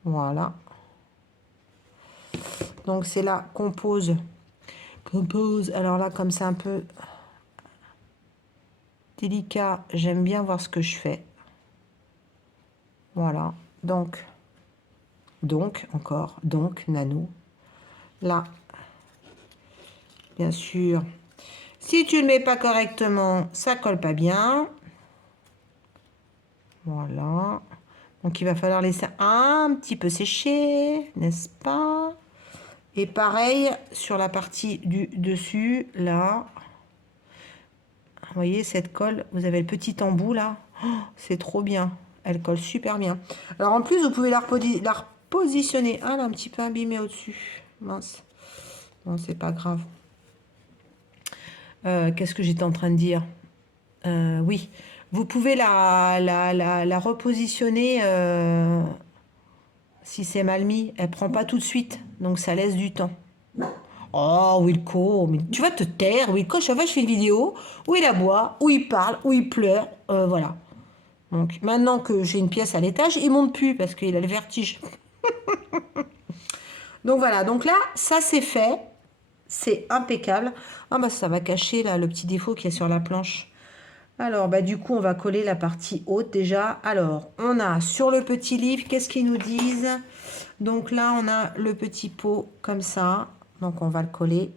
Voilà. Donc, c'est là qu'on pose. Alors là, comme c'est un peu délicat, j'aime bien voir ce que je fais. Voilà. Donc, Nanou. Là, bien sûr. Si tu ne le mets pas correctement, ça colle pas bien. Voilà. Donc, il va falloir laisser un petit peu sécher, n'est-ce pas? Et pareil, sur la partie du dessus, là. Vous voyez, cette colle, vous avez le petit embout, là. Oh, c'est trop bien. Elle colle super bien. Alors, en plus, vous pouvez la repositionner. Ah, elle est un petit peu abîmée au-dessus. Mince. Bon, c'est pas grave. Qu'est-ce que j'étais en train de dire? Oui, vous pouvez la repositionner si c'est mal mis. Elle prend pas tout de suite, donc ça laisse du temps. Oh, Wilco, mais tu vas te taire, Wilco. Chaque fois que je fais une vidéo où il aboie, où il parle, où il pleure, voilà. Donc maintenant que j'ai une pièce à l'étage, il monte plus parce qu'il a le vertige. Donc voilà, donc là, ça c'est fait. C'est impeccable. Ah bah ça va cacher là le petit défaut qu'il y a sur la planche. Alors bah du coup on va coller la partie haute déjà. Alors on a sur le petit livre, qu'est-ce qu'ils nous disent? Donc là on a le petit pot comme ça. Donc on va le coller.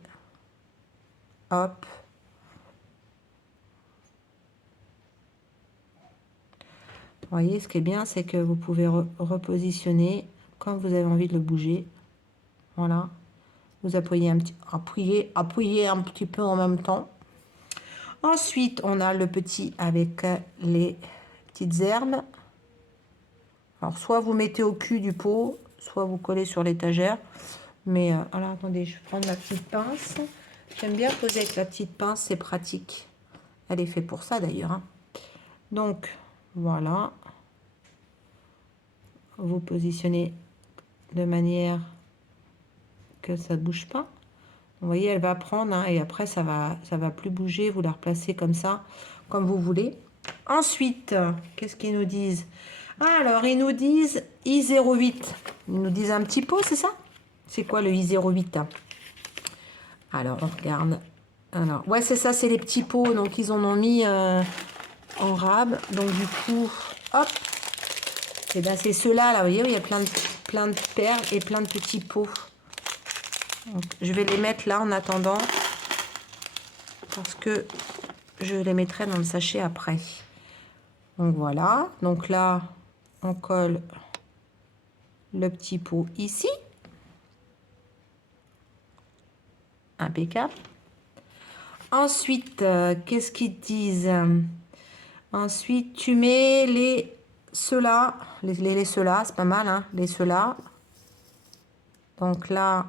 Hop. Vous voyez, ce qui est bien, c'est que vous pouvez repositionner quand vous avez envie de le bouger. Voilà. Vous appuyez un petit peu en même temps. Ensuite, on a le petit avec les petites herbes. Alors, soit vous mettez au cul du pot, soit vous collez sur l'étagère. Mais alors attendez, je vais prendre ma petite pince. J'aime bien poser avec la petite pince, c'est pratique. Elle est faite pour ça d'ailleurs, hein. Donc voilà, vous positionnez de manière que ça ne bouge pas. Vous voyez, elle va prendre, hein, et après ça va plus bouger. Vous la replacez comme ça, comme vous voulez. Ensuite, qu'est-ce qu'ils nous disent? Ah, alors ils nous disent I08. Ils nous disent un petit pot, c'est ça? C'est quoi le I08? Alors on regarde. Alors ouais, c'est ça, c'est les petits pots. Donc ils en ont mis en rab. Donc du coup, hop. Et bien c'est ceux-là, là, vous voyez, où il y a plein de perles et plein de petits pots. Donc, je vais les mettre là en attendant, parce que je les mettrai dans le sachet après. Donc voilà, donc là on colle le petit pot ici. Impeccable. Ensuite, qu'est-ce qu'ils disent? Ensuite, tu mets ceux-là, ceux-là, c'est pas mal, hein, les ceux-là. Donc là,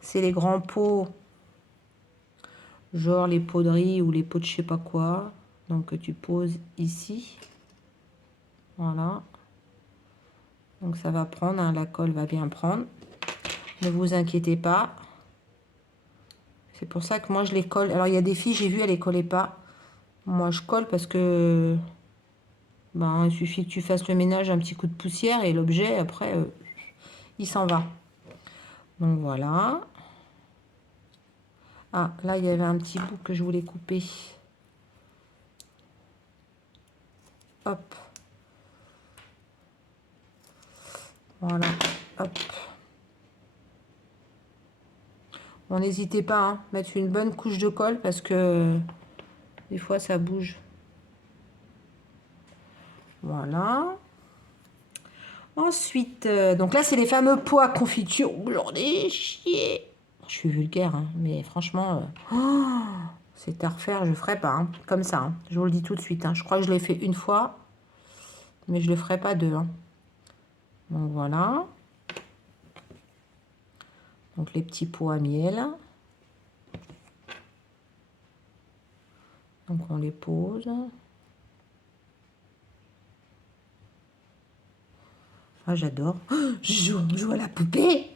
c'est les grands pots, genre les pots de riz ou les pots de je sais pas quoi. Donc tu poses ici. Voilà. Donc ça va prendre, hein, la colle va bien prendre. Ne vous inquiétez pas. C'est pour ça que moi je les colle. Alors il y a des filles, j'ai vu, elles les collaient pas. Moi je colle parce que ben, il suffit que tu fasses le ménage, un petit coup de poussière et l'objet après il s'en va. Donc voilà. Ah, là il y avait un petit bout que je voulais couper. Hop. Voilà. Hop. Bon, n'hésitez pas à mettre une bonne couche de colle parce que des fois ça bouge. Voilà. Ensuite, donc là c'est les fameux pots à confiture. Oh, j'en ai chié. Je suis vulgaire, hein, mais franchement, c'est à refaire, je ferai pas, hein, comme ça, hein. Je vous le dis tout de suite, hein. Je crois que je l'ai fait une fois, mais je le ferai pas deux, hein. Donc voilà. Donc les petits pots à miel. Donc on les pose. Ah, j'adore. Oh, je joue à la poupée.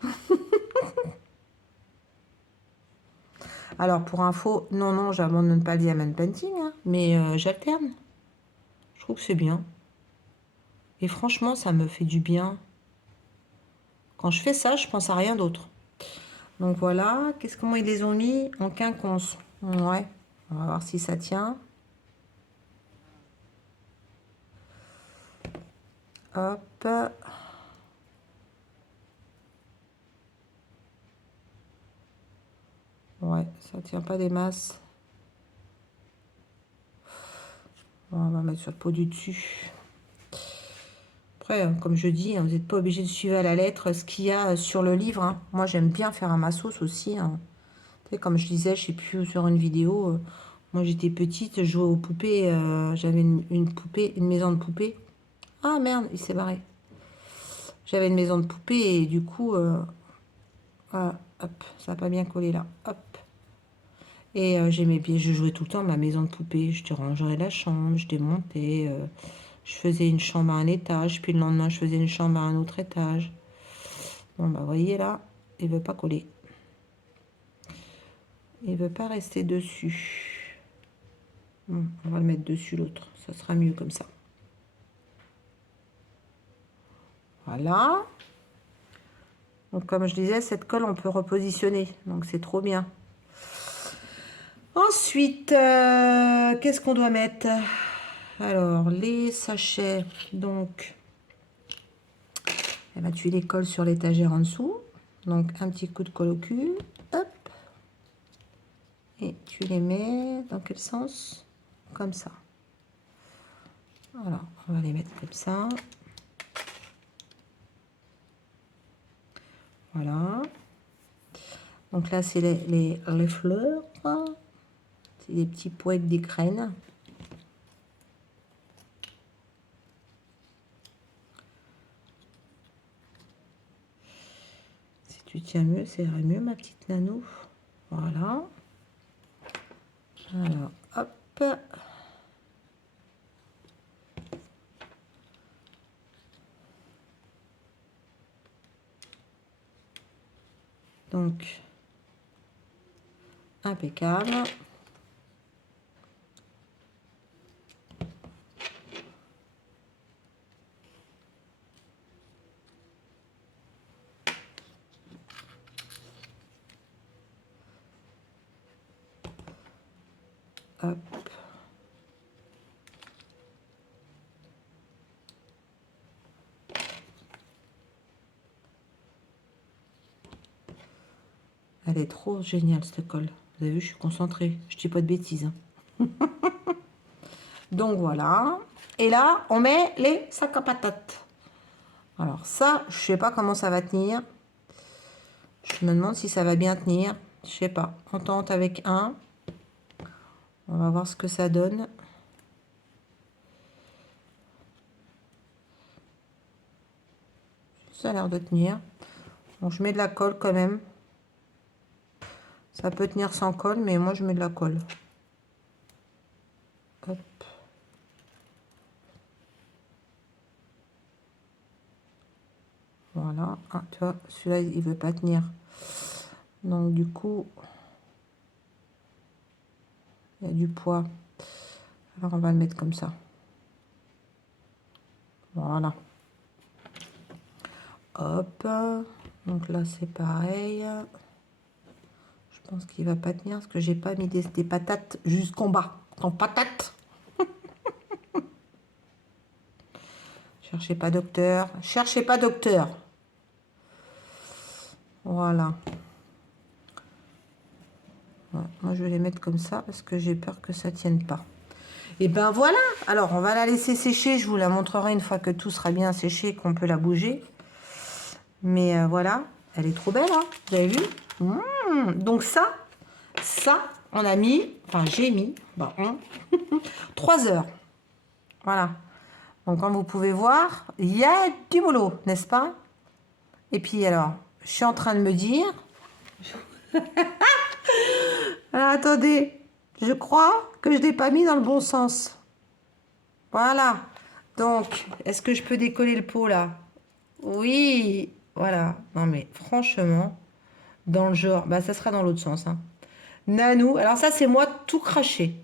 Alors pour info, non, j'abandonne pas le diamond painting, hein, mais j'alterne. Je trouve que c'est bien. Et franchement, ça me fait du bien. Quand je fais ça, je pense à rien d'autre. Donc voilà, comment ils les ont mis? En quinconce. Ouais, on va voir si ça tient. Hop. Ouais, ça tient pas des masses. Bon, on va mettre sur le pot du dessus. Après, comme je dis, vous n'êtes pas obligé de suivre à la lettre ce qu'il y a sur le livre, hein. Moi, j'aime bien faire à ma sauce aussi, hein. Tu sais, comme je disais, je sais plus, sur une vidéo, moi j'étais petite, je jouais aux poupées, j'avais une poupée, une maison de poupées. Ah merde, il s'est barré. J'avais une maison de poupées et du coup, voilà, hop, ça n'a pas bien collé là, hop. Et j'aimais bien, je jouais tout le temps ma maison de poupée. Je te rangerais la chambre, je démontais, je faisais une chambre à un étage, puis le lendemain je faisais une chambre à un autre étage. Bon bah vous voyez là, il veut pas coller. Il veut pas rester dessus. Bon, on va le mettre dessus l'autre, ça sera mieux comme ça. Voilà. Donc comme je disais, cette colle on peut repositionner, donc c'est trop bien. Ensuite, qu'est-ce qu'on doit mettre? Alors, les sachets, donc, eh ben, tu les colles sur l'étagère en dessous. Donc, un petit coup de colle au cul. Hop. Et tu les mets dans quel sens? Comme ça. Voilà, on va les mettre comme ça. Voilà. Donc là, c'est les fleurs. C'est des petits pois avec des graines. Tu tiens mieux, ça irait mieux, ma petite Nanou. Voilà. Alors, hop. Donc, impeccable. Hop. Elle est trop géniale, cette colle. Vous avez vu, je suis concentrée. Je dis pas de bêtises. Hein. Donc, voilà. Et là, on met les sacs à patates. Alors, ça, je sais pas comment ça va tenir. Je me demande si ça va bien tenir. Je sais pas. On tente avec un. On va voir ce que ça donne. Ça a l'air de tenir. Bon, je mets de la colle quand même. Ça peut tenir sans colle, mais moi je mets de la colle. Hop. Voilà. Ah, tu vois, celui-là, il veut pas tenir. Donc du coup, il y a du poids. Alors on va le mettre comme ça. Voilà. Hop. Donc là, c'est pareil. Je pense qu'il va pas tenir parce que j'ai pas mis des patates jusqu'en bas. En patates. Cherchez pas docteur. Cherchez pas docteur. Voilà. Ouais, moi, je vais les mettre comme ça parce que j'ai peur que ça tienne pas. Et ben voilà. Alors, on va la laisser sécher. Je vous la montrerai une fois que tout sera bien séché, qu'on peut la bouger. Mais voilà. Elle est trop belle, hein. Vous avez vu? Donc ça, on a mis, enfin j'ai mis, 3 heures. Voilà. Donc comme vous pouvez voir, il y a du boulot, n'est-ce pas? Et puis alors, je suis en train de me dire... Alors, attendez, je crois que je ne l'ai pas mis dans le bon sens. Voilà. Donc, est-ce que je peux décoller le pot là? Oui, voilà. Non mais franchement, dans le genre, bah ça sera dans l'autre sens. Hein. Nanou, alors ça c'est moi tout craché.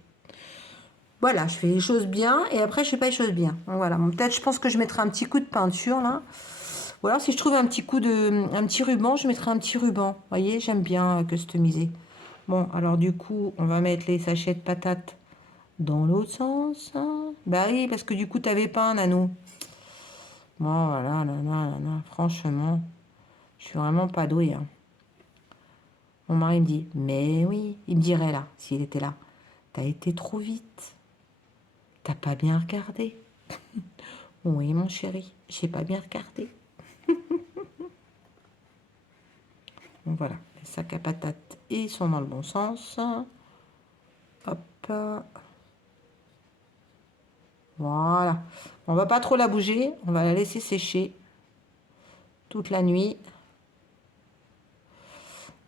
Voilà, je fais les choses bien et après je fais pas les choses bien. Donc, voilà, bon, peut-être je pense que je mettrai un petit coup de peinture là. Ou alors si je trouve un petit ruban, je mettrai un petit ruban. Vous voyez, j'aime bien customiser. Bon, alors du coup, on va mettre les sachets de patates dans l'autre sens. Hein. Bah oui, parce que du coup, tu avais pas un Nanou. Bon, voilà, franchement, je suis vraiment pas douée. Hein. Mon mari me dit, mais oui, il me dirait là, s'il était là, t'as été trop vite. T'as pas bien regardé. Oui, mon chéri, j'ai pas bien regardé. Donc voilà, les sacs à patates, ils sont dans le bon sens. Hop. Voilà. On va pas trop la bouger, on va la laisser sécher toute la nuit.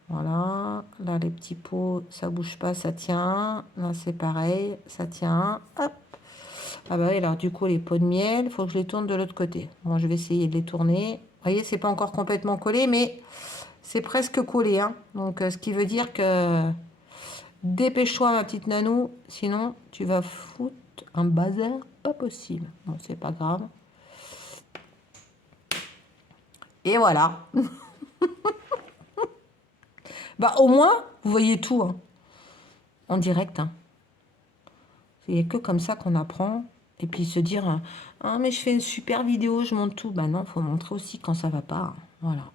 Voilà, là les petits pots, ça bouge pas, ça tient. Là c'est pareil, ça tient. Hop. Ah bah oui, alors du coup les pots de miel, il faut que je les tourne de l'autre côté. Moi je vais essayer de les tourner. Vous voyez, c'est pas encore complètement collé, mais c'est presque collé. Hein. Donc ce qui veut dire que dépêche-toi ma petite Nanou, sinon tu vas foutre un bazar pas possible. Bon, c'est pas grave. Et voilà. Bah au moins, vous voyez tout hein, en direct. Hein. Il n'y a que comme ça qu'on apprend. Et puis se dire, ah mais je fais une super vidéo, je montre tout. Bah non, il faut montrer aussi quand ça va pas. Voilà.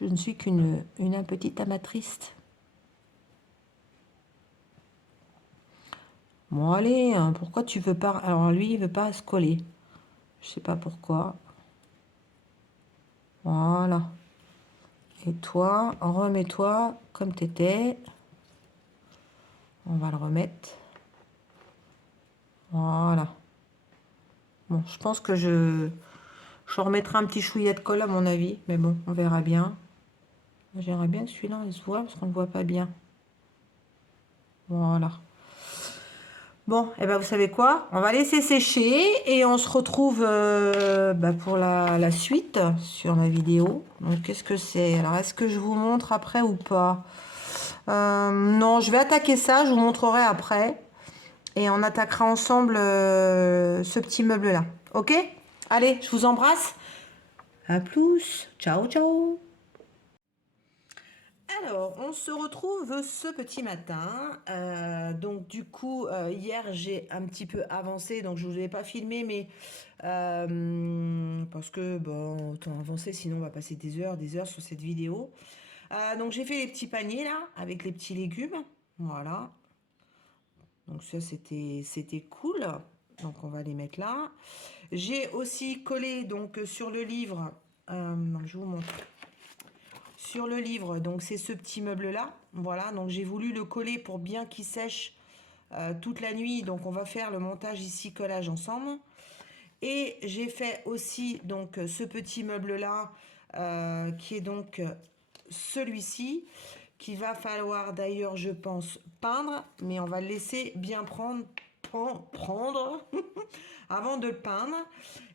Je ne suis qu'une petite amatrice. Bon allez, hein, pourquoi tu veux pas... Alors lui, il veut pas se coller. Je sais pas pourquoi. Voilà. Et toi, remets-toi comme t'étais. On va le remettre. Voilà. Bon, je pense que je remettrai un petit chouillet de colle à mon avis. Mais bon, on verra bien. J'aimerais bien que celui-là, il se voit parce qu'on ne le voit pas bien. Voilà. Bon, et ben vous savez quoi? On va laisser sécher et on se retrouve pour la suite sur la vidéo. Donc, qu'est-ce que c'est? Alors, est-ce que je vous montre après ou pas? Non, je vais attaquer ça, je vous montrerai après. Et on attaquera ensemble ce petit meuble-là. Ok? Allez, je vous embrasse. À plus. Ciao, ciao. Alors, on se retrouve ce petit matin. Donc, du coup, hier, j'ai un petit peu avancé. Donc, je ne vous ai pas filmé, mais parce que, bon, autant avancer, sinon on va passer des heures sur cette vidéo. Donc, j'ai fait les petits paniers, là, avec les petits légumes. Voilà. Donc, ça, c'était cool. Donc, on va les mettre là. J'ai aussi collé, donc, sur le livre. Je vous montre. Sur le livre, donc c'est ce petit meuble là, voilà, donc j'ai voulu le coller pour bien qu'il sèche toute la nuit, donc on va faire le montage ici collage ensemble. Et j'ai fait aussi donc ce petit meuble là qui est donc celui-ci, qui va falloir d'ailleurs je pense peindre, mais on va le laisser bien prendre avant de le peindre.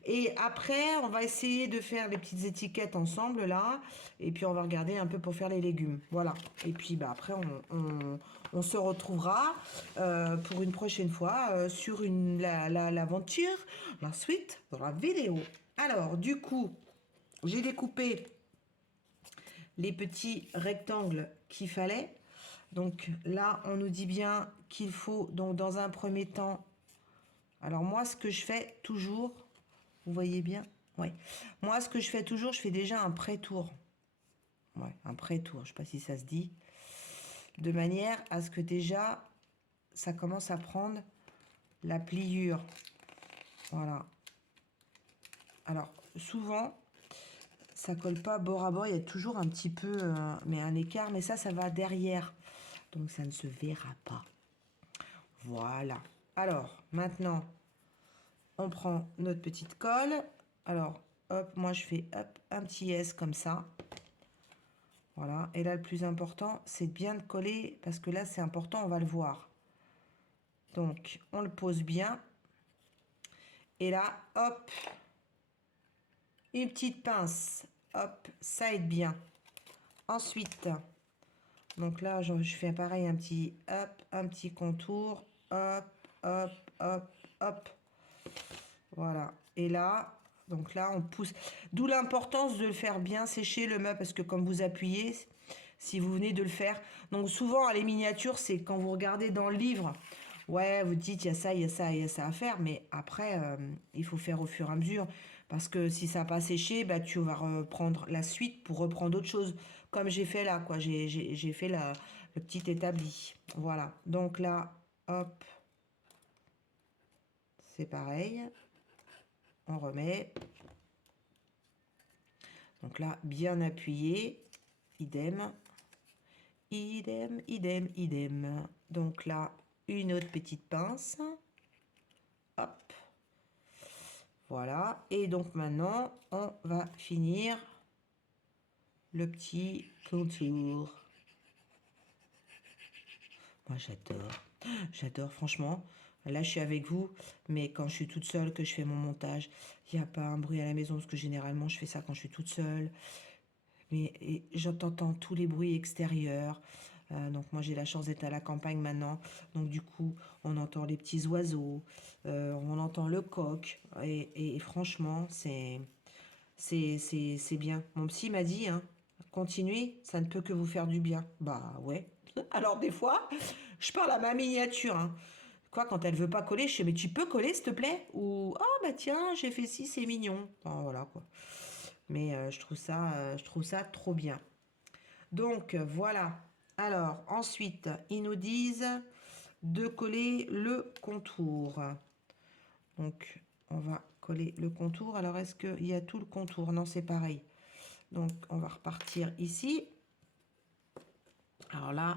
Et après, on va essayer de faire les petites étiquettes ensemble là. Et puis, on va regarder un peu pour faire les légumes. Voilà. Et puis, bah, après, on se retrouvera pour une prochaine fois sur l'aventure, la suite de la vidéo. Alors, du coup, j'ai découpé les petits rectangles qu'il fallait. Donc là, on nous dit bien qu'il faut, donc dans un premier temps, alors moi, ce que je fais toujours, vous voyez bien? Oui. Moi, ce que je fais toujours, je fais déjà un pré-tour. Ouais, un pré-tour, je ne sais pas si ça se dit. De manière à ce que déjà, ça commence à prendre la pliure. Voilà. Alors, souvent, ça colle pas bord à bord. Il y a toujours un petit peu, mais un écart. Mais ça va derrière. Donc, ça ne se verra pas. Voilà. Alors, maintenant, on prend notre petite colle. Alors, hop, moi je fais hop, un petit S comme ça. Voilà. Et là, le plus important, c'est bien de coller parce que là, c'est important, on va le voir. Donc, on le pose bien. Et là, hop, une petite pince. Hop, ça aide bien. Ensuite, donc là, je fais pareil, un petit hop, un petit contour. Hop, hop, hop, hop. Voilà. Et là, donc là, on pousse. D'où l'importance de le faire bien sécher le meuble, parce que comme vous appuyez, si vous venez de le faire. Donc souvent, les miniatures, c'est quand vous regardez dans le livre, ouais, vous dites, il y a ça, il y a ça, il y a ça à faire. Mais après, il faut faire au fur et à mesure. Parce que si ça n'a pas séché, bah, tu vas reprendre la suite pour reprendre autre chose. Comme j'ai fait là, quoi. J'ai fait le petit établi. Voilà. Donc là, hop, c'est pareil. On remet. Donc là, bien appuyé. Idem. Idem, idem, idem. Donc là, une autre petite pince. Hop. Voilà. Et donc maintenant, on va finir le petit contour. Moi, j'adore. J'adore, franchement. Là, je suis avec vous, mais quand je suis toute seule, que je fais mon montage, il n'y a pas un bruit à la maison, parce que généralement, je fais ça quand je suis toute seule. Mais j'entends tous les bruits extérieurs. Donc moi j'ai la chance d'être à la campagne maintenant. Donc du coup on entend les petits oiseaux, on entend le coq. Et franchement c'est bien. Mon psy m'a dit, hein, continuez, ça ne peut que vous faire du bien. Bah ouais. Alors des fois je parle à ma miniature. Hein. Quoi, quand elle veut pas coller, je sais, mais tu peux coller s'il te plaît? Ou, ah bah tiens, j'ai fait ci, c'est mignon. Enfin, voilà quoi. Mais je trouve ça trop bien. Donc voilà. Alors ensuite, ils nous disent de coller le contour. Donc on va coller le contour. Alors est-ce qu'il y a tout le contour? Non, c'est pareil. Donc on va repartir ici. Alors là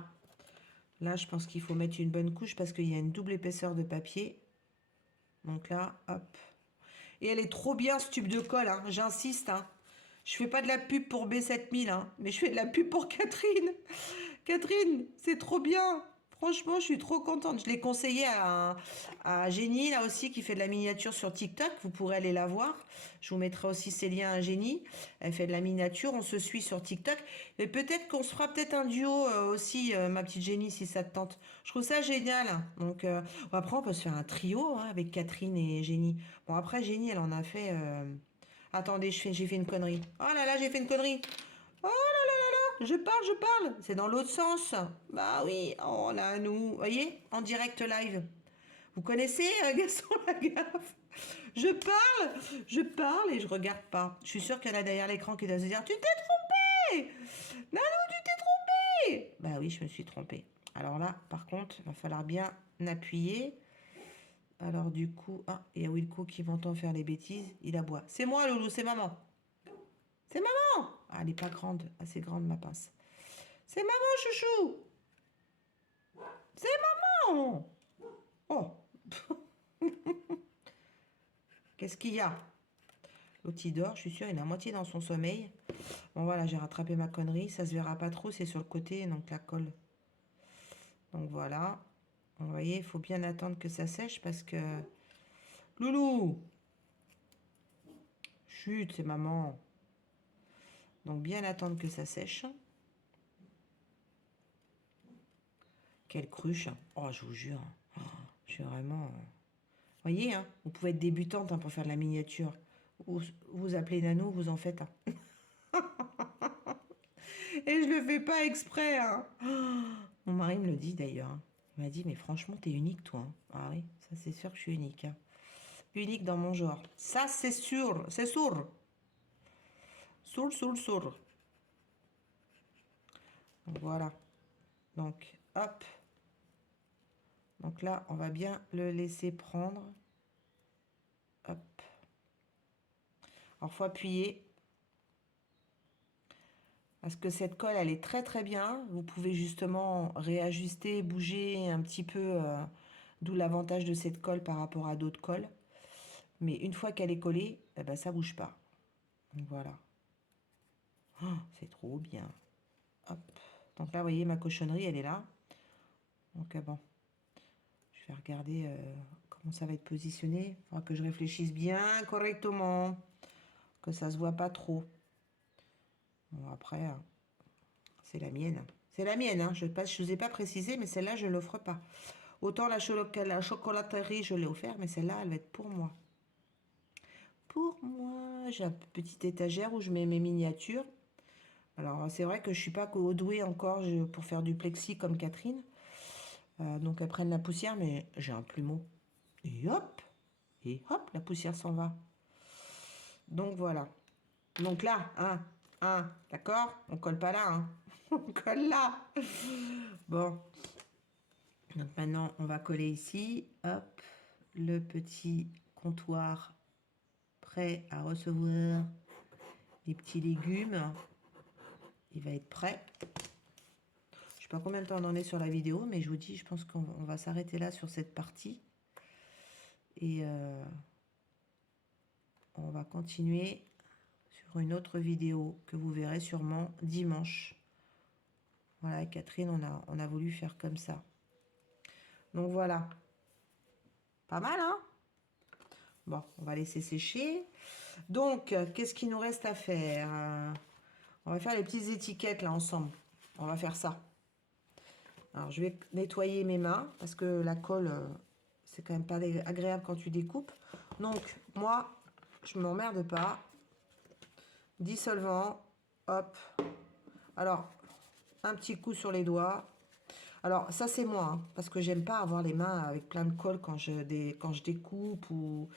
je pense qu'il faut mettre une bonne couche parce qu'il y a une double épaisseur de papier. Donc là, hop. Et elle est trop bien ce tube de colle, hein, j'insiste. Hein. Je fais pas de la pub pour B7000, hein, mais je fais de la pub pour Catherine. Catherine, c'est trop bien. Franchement, je suis trop contente. Je l'ai conseillé à Génie, là aussi, qui fait de la miniature sur TikTok. Vous pourrez aller la voir. Je vous mettrai aussi ses liens à Génie. Elle fait de la miniature. On se suit sur TikTok. Et peut-être qu'on se fera peut-être un duo aussi, ma petite Génie, si ça te tente. Je trouve ça génial. Donc, après, on peut se faire un trio hein, avec Catherine et Génie. Bon, après, Génie, elle en a fait... Attendez, j'ai fait une connerie. Oh là là, j'ai fait une connerie. Oh là là là là, je parle. C'est dans l'autre sens. Bah oui, oh là, nous. Vous voyez, en direct live. Vous connaissez Gaston Lagaffe? Je parle et je regarde pas. Je suis sûre qu'il y en a derrière l'écran qui doit se dire, tu t'es trompé. Nanou, tu t'es trompé. Bah oui, je me suis trompée. Alors là, par contre, il va falloir bien appuyer. Alors du coup, ah, il y a Wilco qui m'entend faire les bêtises. Il aboie. C'est moi, Loulou, c'est maman. C'est maman. Ah, elle n'est pas grande, assez grande ma pince. C'est maman, chouchou. C'est maman. Oh, qu'est-ce qu'il y a? L'autre, il dort, je suis sûre, il est à moitié dans son sommeil. Bon, voilà, j'ai rattrapé ma connerie. Ça se verra pas trop, c'est sur le côté, donc la colle. Donc voilà. Vous voyez, il faut bien attendre que ça sèche parce que... Loulou. Chut, c'est maman. Donc bien attendre que ça sèche. Quelle cruche. Oh, je vous jure. Oh, je suis vraiment... Voyez, hein, vous pouvez être débutante hein, pour faire de la miniature. Vous appelez Nano, vous en faites. Hein. Et je le fais pas exprès. Hein. Oh, mon mari me le dit d'ailleurs. Hein. Il m'a dit, mais franchement, t'es unique, toi. Hein. Ah oui, ça c'est sûr que je suis unique. Hein. Unique dans mon genre. Ça, c'est sûr. C'est sûr. Sûr, sûr, sûr. Donc, voilà. Donc, hop. Donc là, on va bien le laisser prendre. Hop. Alors, il faut appuyer. Parce que cette colle, elle est très très bien. Vous pouvez justement réajuster, bouger un petit peu. D'où l'avantage de cette colle par rapport à d'autres colles. Mais une fois qu'elle est collée, eh ben, ça bouge pas. Donc voilà. Oh, c'est trop bien. Hop. Donc là, vous voyez, ma cochonnerie, elle est là. Donc bon. Je vais regarder comment ça va être positionné. Il faudra que je réfléchisse bien correctement. Que ça se voit pas trop. Bon, après, c'est la mienne. C'est la mienne, hein. Je ne vous ai pas précisé, mais celle-là, je ne l'offre pas. Autant la chocolaterie, je l'ai offert, mais celle-là, elle va être pour moi. Pour moi, j'ai une petite étagère où je mets mes miniatures. Alors, c'est vrai que je ne suis pas douée encore pour faire du plexi comme Catherine. Donc, elles prennent la poussière, mais j'ai un plumeau. Et hop, la poussière s'en va. Donc, voilà. Donc là, d'accord? On colle pas là, hein. On colle là. Bon. Donc maintenant, on va coller ici. Hop, le petit comptoir prêt à recevoir les petits légumes. Il va être prêt. Je sais pas combien de temps on en est sur la vidéo, mais je vous dis, je pense qu'on va s'arrêter là sur cette partie. Et on va continuer sur une autre vidéo que vous verrez sûrement dimanche. Voilà, Catherine, on a voulu faire comme ça. Donc voilà. Pas mal, hein? Bon, on va laisser sécher. Donc, qu'est-ce qu'il nous reste à faire? On va faire les petites étiquettes là ensemble. On va faire ça. Alors, je vais nettoyer mes mains parce que la colle, c'est quand même pas agréable quand tu découpes. Donc, moi, je m'emmerde pas. Dissolvant. Hop. Alors, un petit coup sur les doigts. Alors, ça, c'est moi, hein, parce que j'aime pas avoir les mains avec plein de colle quand je découpe ou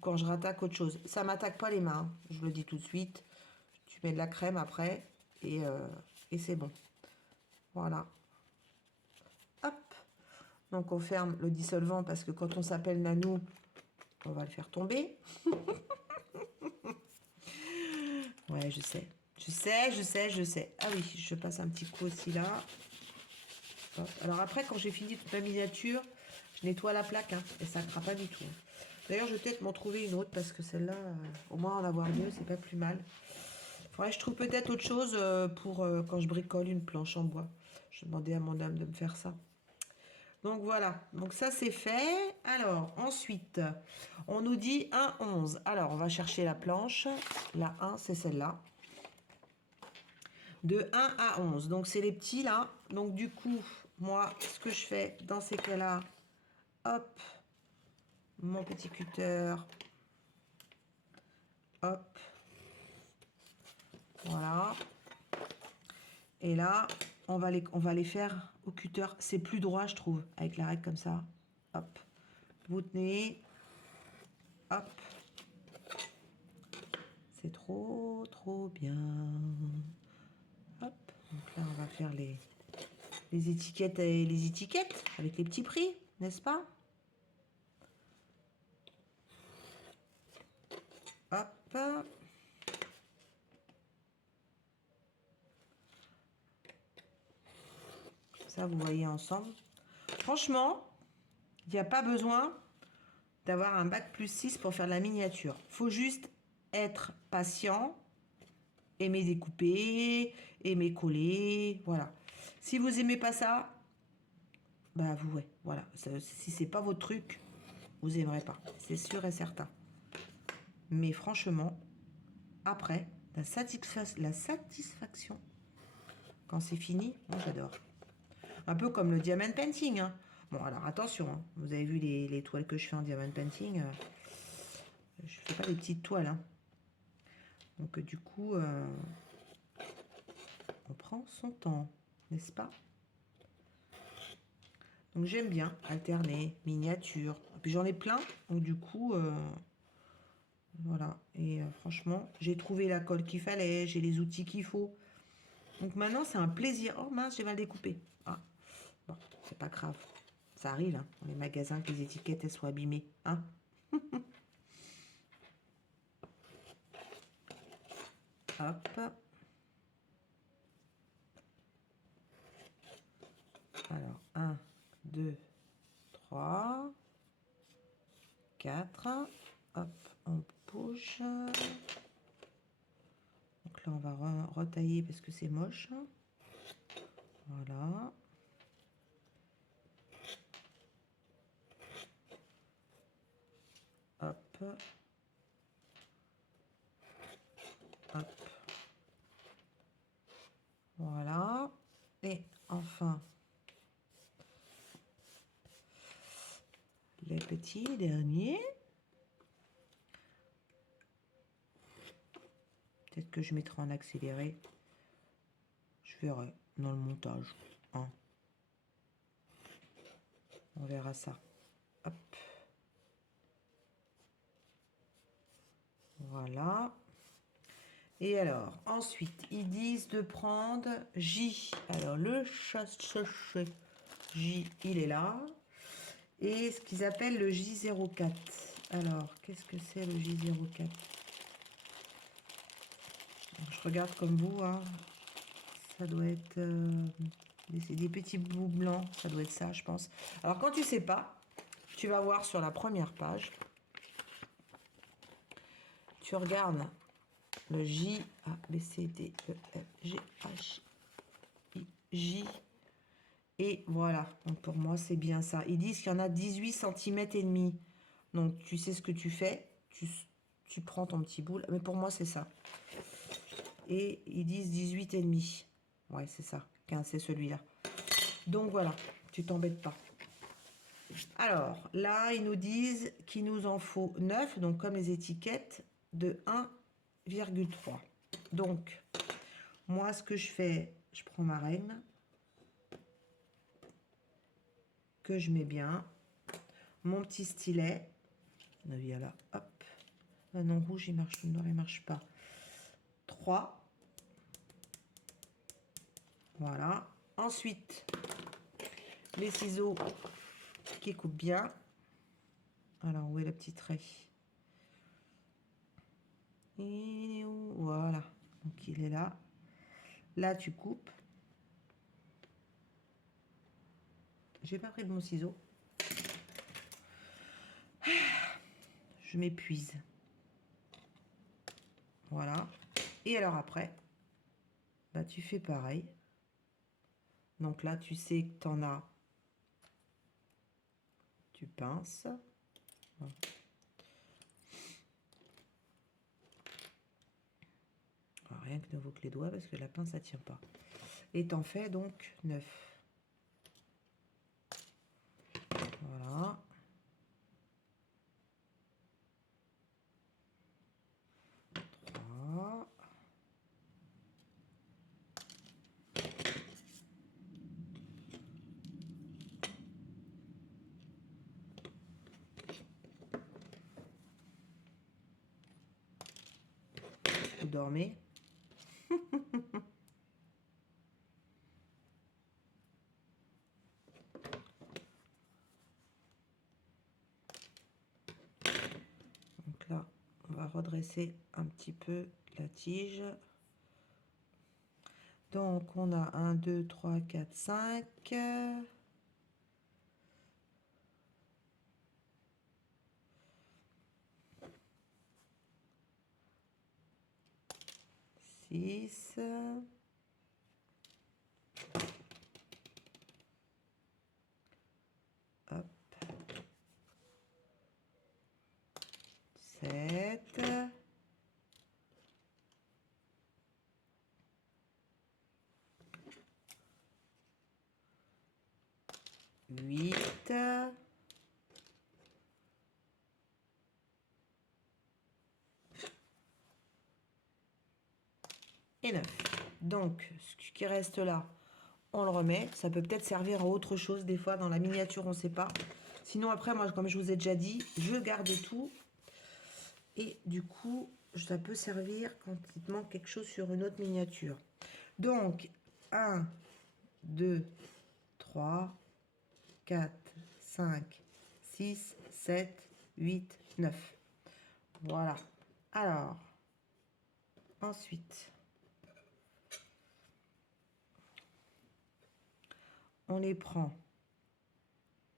quand je rattaque autre chose. Ça m'attaque pas les mains, je vous le dis tout de suite. Tu mets de la crème après et c'est bon. Voilà. Hop. Donc, on ferme le dissolvant parce que quand on s'appelle Nanou, on va le faire tomber. Ouais, je sais. Je sais. Ah oui, je passe un petit coup aussi là. Hop. Alors après, quand j'ai fini toute ma miniature, je nettoie la plaque, hein, et ça ne craint pas du tout. D'ailleurs, je vais peut-être m'en trouver une autre, parce que celle-là, au moins en avoir deux, c'est pas plus mal. Faudrait que je trouve peut-être autre chose pour quand je bricole une planche en bois. Je demandais à mon âme de me faire ça. Donc voilà, donc ça c'est fait. Alors ensuite, on nous dit 1, 11. Alors on va chercher la planche. La 1, c'est celle-là. De 1 à 11. Donc c'est les petits là. Donc du coup, moi, ce que je fais dans ces cas-là, hop, mon petit cutter. Hop. Voilà. Et là, on va les faire au cutter. C'est plus droit, je trouve, avec la règle comme ça. Hop. Vous tenez. Hop. C'est trop, trop bien. Hop. Donc là, on va faire les étiquettes et les étiquettes avec les petits prix, n'est-ce pas? Hop. Ça, vous voyez ensemble. Franchement, il n'y a pas besoin d'avoir un bac plus 6 pour faire de la miniature. Faut juste être patient, aimer découper, aimer coller, voilà. Si vous aimez pas ça, bah vous, ouais, voilà. Si c'est pas votre truc, vous aimerez pas, c'est sûr et certain. Mais franchement, après, la satisfaction, quand c'est fini, moi j'adore. Un peu comme le diamond painting, hein. Bon, alors attention, hein. Vous avez vu les toiles que je fais en diamond painting. Je fais pas des petites toiles, hein. Donc du coup, on prend son temps, n'est-ce pas? Donc j'aime bien alterner, miniature. Et puis j'en ai plein, donc du coup, voilà. Et franchement, j'ai trouvé la colle qu'il fallait, j'ai les outils qu'il faut. Donc maintenant, c'est un plaisir. Oh mince, j'ai mal découpé. Ah, bon, c'est pas grave. Ça arrive, hein, dans les magasins, que les étiquettes, elles soient abîmées. Hein. Hop. Alors, 1, 2, 3, 4. Hop, on bouge. Donc là, on va retailler parce que c'est moche. Voilà. Hop. Hop. Voilà. Et enfin, les petits derniers. Peut-être que je mettrai en accéléré. Je verrai dans le montage. Hein. On verra ça. Hop. Voilà. Et alors, ensuite, ils disent de prendre J. Alors, le sachet J, il est là. Et ce qu'ils appellent le J04. Alors, qu'est-ce que c'est le J04? Je regarde comme vous, hein. Ça doit être des petits bouts blancs. Ça doit être ça, je pense. Alors, quand tu sais pas, tu vas voir sur la première page. Tu regardes le J, A, B, C, D, E, F, G, H, I, J. Et voilà. Donc, pour moi, c'est bien ça. Ils disent qu'il y en a 18 cm et demi. Donc, tu sais ce que tu fais. Tu prends ton petit boule. Mais pour moi, c'est ça. Et ils disent 18 et demi. Ouais, c'est ça. 15, c'est celui-là. Donc, voilà. Tu t'embêtes pas. Alors, là, ils nous disent qu'il nous en faut 9. Donc, comme les étiquettes, de 1,3. Donc, moi, ce que je fais, je prends ma reine. Que je mets bien. Mon petit stylet. Là, hop. Ah non, rouge, il marche, noir, il marche pas. 3. Voilà. Ensuite, les ciseaux qui coupent bien. Alors, où est le petit trait? Il est où? Voilà. Donc, il est là. Là, tu coupes. J'ai pas pris de mon ciseau. Je m'épuise. Voilà. Et alors après, bah, tu fais pareil. Donc là, tu sais que tu en as. Tu pinces. Alors, rien que nouveau que les doigts parce que la pince, ça tient pas. Et t'en fais donc 9. Voilà. Trois. Vous dormez. Donc là, on va redresser un petit peu la tige. Donc on a 1, 2, 3, 4, 5. 6. Hop. 7. 8. Et 9. Donc, ce qui reste là, on le remet. Ça peut peut-être servir à autre chose des fois. Dans la miniature, on ne sait pas. Sinon, après, moi, comme je vous ai déjà dit, je garde tout. Et du coup, ça peut servir quand il te manque quelque chose sur une autre miniature. Donc, 1, 2, 3, 4, 5, 6, 7, 8, 9. Voilà. Alors, ensuite, on les prend,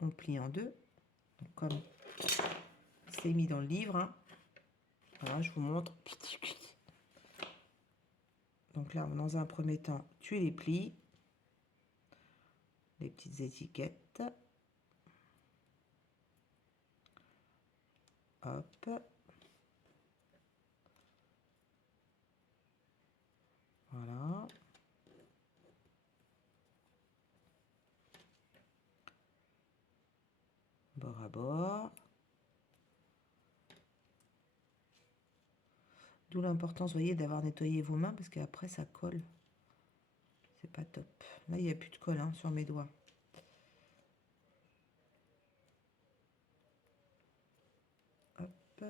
on plie en deux, donc comme c'est mis dans le livre. Hein. Voilà, je vous montre. Donc là, dans un premier temps, tu les plies, les petites étiquettes. Hop. Voilà. Bord à bord. D'où l'importance, vous voyez, d'avoir nettoyé vos mains parce qu'après, ça colle. C'est pas top. Là, il n'y a plus de colle hein, sur mes doigts. Hop.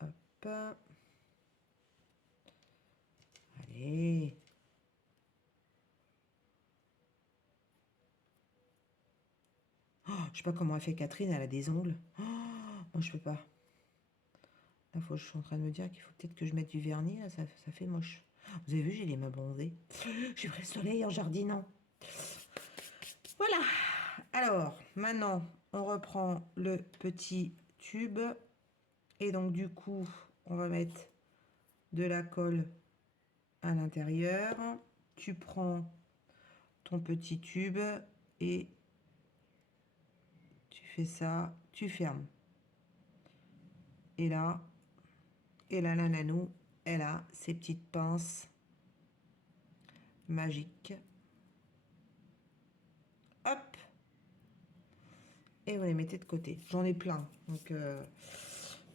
Hop. Allez. Oh, je sais pas comment elle fait Catherine, elle a des ongles. Oh, moi, je peux pas. Là, je suis en train de me dire qu'il faut peut-être que je mette du vernis. Là, ça fait moche. Vous avez vu, j'ai les mains bronzées. J'ai pris le soleil en jardinant. Voilà. Alors, maintenant, on reprend le petit tube. Et donc, du coup, on va mettre de la colle à l'intérieur. Tu prends ton petit tube et tu fais ça, tu fermes. Et là, la nanou, elle a ses petites pinces magiques. Hop. Et vous les mettez de côté. J'en ai plein. Donc,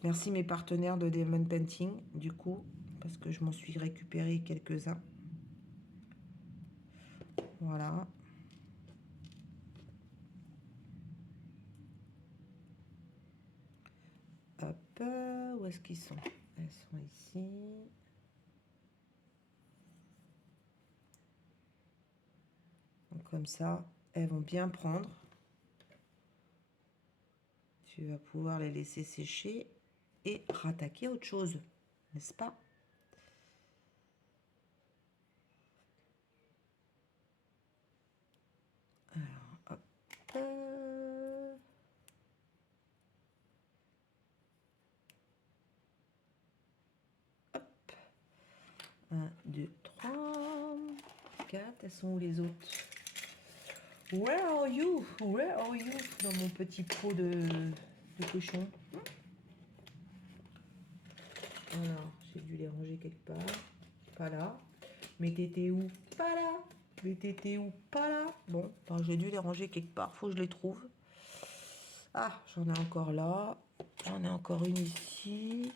merci mes partenaires de Diamond Painting, du coup, parce que je m'en suis récupéré quelques-uns. Voilà. Hop. Où est-ce qu'ils sont? Elles sont ici. Donc, comme ça, elles vont bien prendre. Tu vas pouvoir les laisser sécher et rattaquer autre chose, n'est-ce pas? Alors, hop. 1, 2, 3, 4. Elles sont où les autres? Where are you? Where are you? Dans mon petit pot de cochon. Alors, j'ai dû les ranger quelque part. Pas là. Mais t'étais où? Pas là. Mais t'étais où? Pas là. Bon, j'ai dû les ranger quelque part. Faut que je les trouve. Ah, j'en ai encore là. J'en ai encore une ici.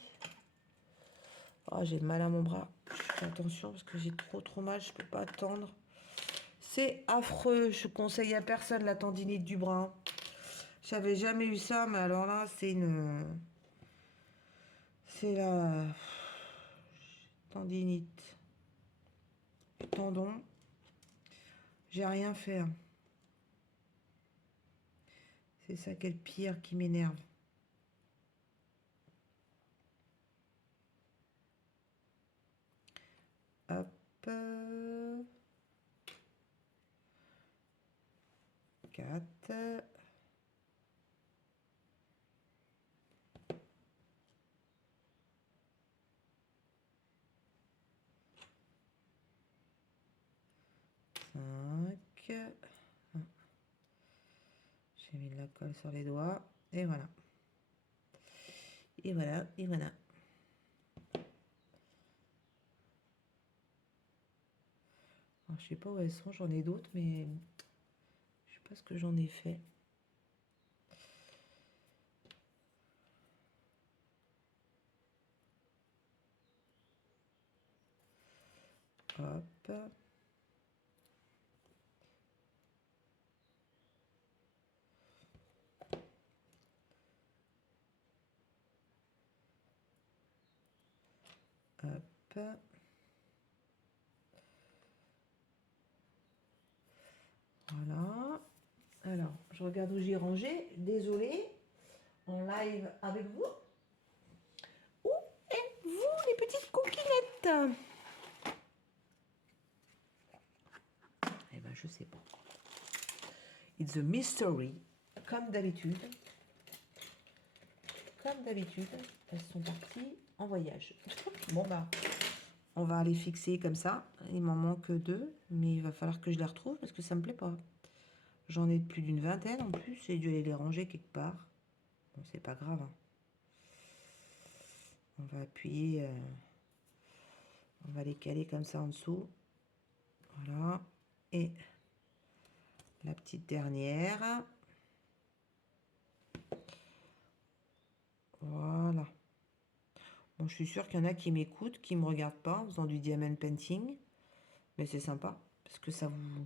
Oh, j'ai mal à mon bras. Fais attention parce que j'ai trop mal. Je peux pas attendre. C'est affreux. Je conseille à personne la tendinite du bras. J'avais jamais eu ça, mais alors là, c'est la tendinite. Tendon. J'ai rien fait. C'est ça qui est le pire qui m'énerve. Hop. 4. J'ai mis de la colle sur les doigts. Et voilà. Et voilà. Et voilà. Alors, je sais pas où elles sont. J'en ai d'autres, mais je sais pas ce que j'en ai fait. Hop. Hop. Voilà. Alors, je regarde où j'ai rangé. Désolée. En live avec vous. Où êtes-vous, les petites coquinettes? Eh ben, je sais pas. It's a mystery. Comme d'habitude. Comme d'habitude, elles sont parties en voyage. Bon, bah, on va les fixer comme ça. Il m'en manque 2, mais il va falloir que je les retrouve parce que ça me plaît pas. J'en ai plus d'une vingtaine en plus. J'ai dû aller les ranger quelque part. Bon, c'est pas grave. Hein. On va appuyer. On va les caler comme ça en dessous. Voilà. Et la petite dernière. Voilà. Bon, je suis sûre qu'il y en a qui m'écoutent, qui ne me regardent pas en faisant du diamond painting. Mais c'est sympa. Parce que ça vous...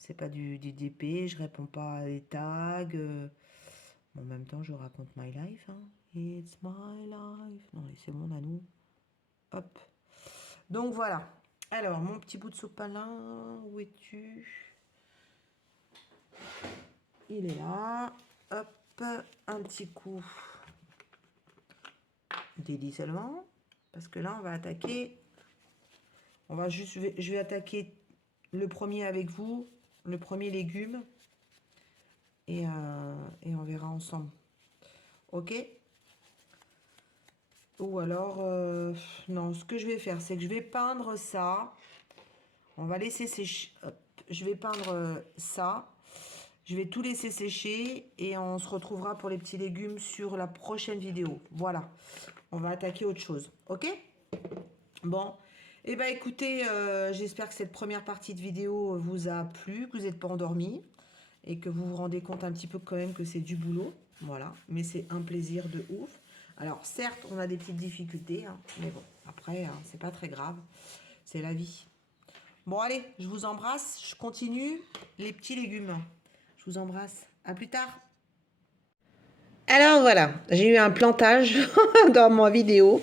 C'est pas du DP, je réponds pas à des tags. En même temps, je raconte my life. Hein. It's my life. Non, c'est mon à nous. Hop. Donc voilà. Alors, mon petit bout de sopalin, où es-tu? Il est là. Hop, un petit coup d'élit seulement. Parce que là, on va attaquer. On va juste, je vais attaquer le premier avec vous. Le premier légume. Et on verra ensemble. Ok? Ou alors, non, ce que je vais faire, c'est que je vais peindre ça. On va laisser sécher. Hop, je vais peindre ça. Je vais tout laisser sécher et on se retrouvera pour les petits légumes sur la prochaine vidéo. Voilà, on va attaquer autre chose. Ok? Bon, et ben écoutez, j'espère que cette première partie de vidéo vous a plu, que vous n'êtes pas endormis et que vous vous rendez compte un petit peu quand même que c'est du boulot. Voilà, mais c'est un plaisir de ouf. Alors certes, on a des petites difficultés, hein, mais bon, après, hein, c'est pas très grave. C'est la vie. Bon, allez, je vous embrasse. Je continue les petits légumes. Je vous embrasse. À plus tard. Alors voilà, j'ai eu un plantage dans ma vidéo.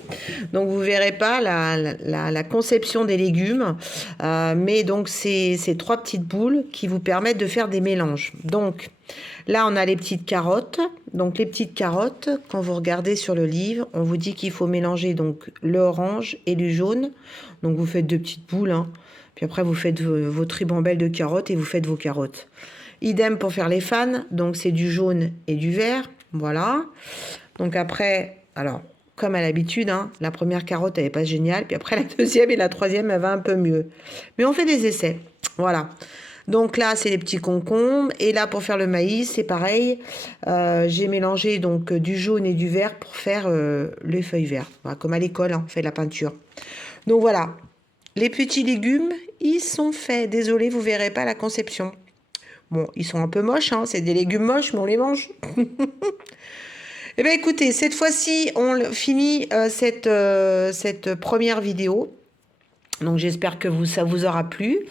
Donc vous verrez pas la conception des légumes. Mais donc c'est ces 3 petites boules qui vous permettent de faire des mélanges. Donc là on a les petites carottes. Donc les petites carottes, quand vous regardez sur le livre, on vous dit qu'il faut mélanger donc le orange et le jaune. Donc vous faites 2 petites boules. Hein. Puis après vous faites vos ribambelles de carottes et vous faites vos carottes. Idem pour faire les fans. Donc c'est du jaune et du vert. Voilà. Donc après, alors, comme à l'habitude, hein. La première carotte, elle n'est pas géniale. Puis après, la deuxième et la troisième, elle va un peu mieux. Mais on fait des essais. Voilà. Donc là, c'est les petits concombres. Et là, pour faire le maïs, c'est pareil. J'ai mélangé donc du jaune et du vert pour faire les feuilles vertes. Voilà, comme à l'école, hein, on fait la peinture. Donc voilà. Les petits légumes, ils sont faits. Désolée, vous verrez pas la conception. Bon, ils sont un peu moches, hein. C'est des légumes moches, mais on les mange. Eh bien, écoutez, cette fois-ci, on finit cette première vidéo. Donc, j'espère que ça vous aura plu.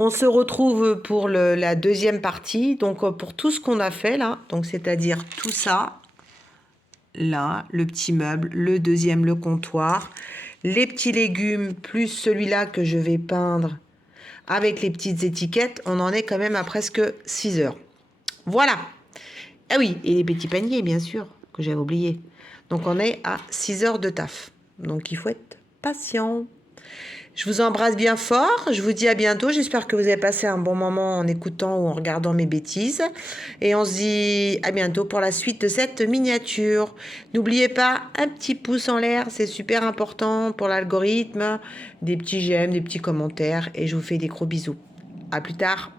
On se retrouve pour la deuxième partie. Donc, pour tout ce qu'on a fait là, donc c'est-à-dire tout ça, là, le petit meuble, le deuxième, le comptoir, les petits légumes, plus celui-là que je vais peindre avec les petites étiquettes, on en est quand même à presque 6 heures. Voilà. Ah oui, et les petits paniers, bien sûr, que j'avais oublié. Donc, on est à 6 heures de taf. Donc, il faut être patient. Je vous embrasse bien fort. Je vous dis à bientôt. J'espère que vous avez passé un bon moment en écoutant ou en regardant mes bêtises. Et on se dit à bientôt pour la suite de cette miniature. N'oubliez pas un petit pouce en l'air. C'est super important pour l'algorithme. Des petits j'aime, des petits commentaires. Et je vous fais des gros bisous. À plus tard.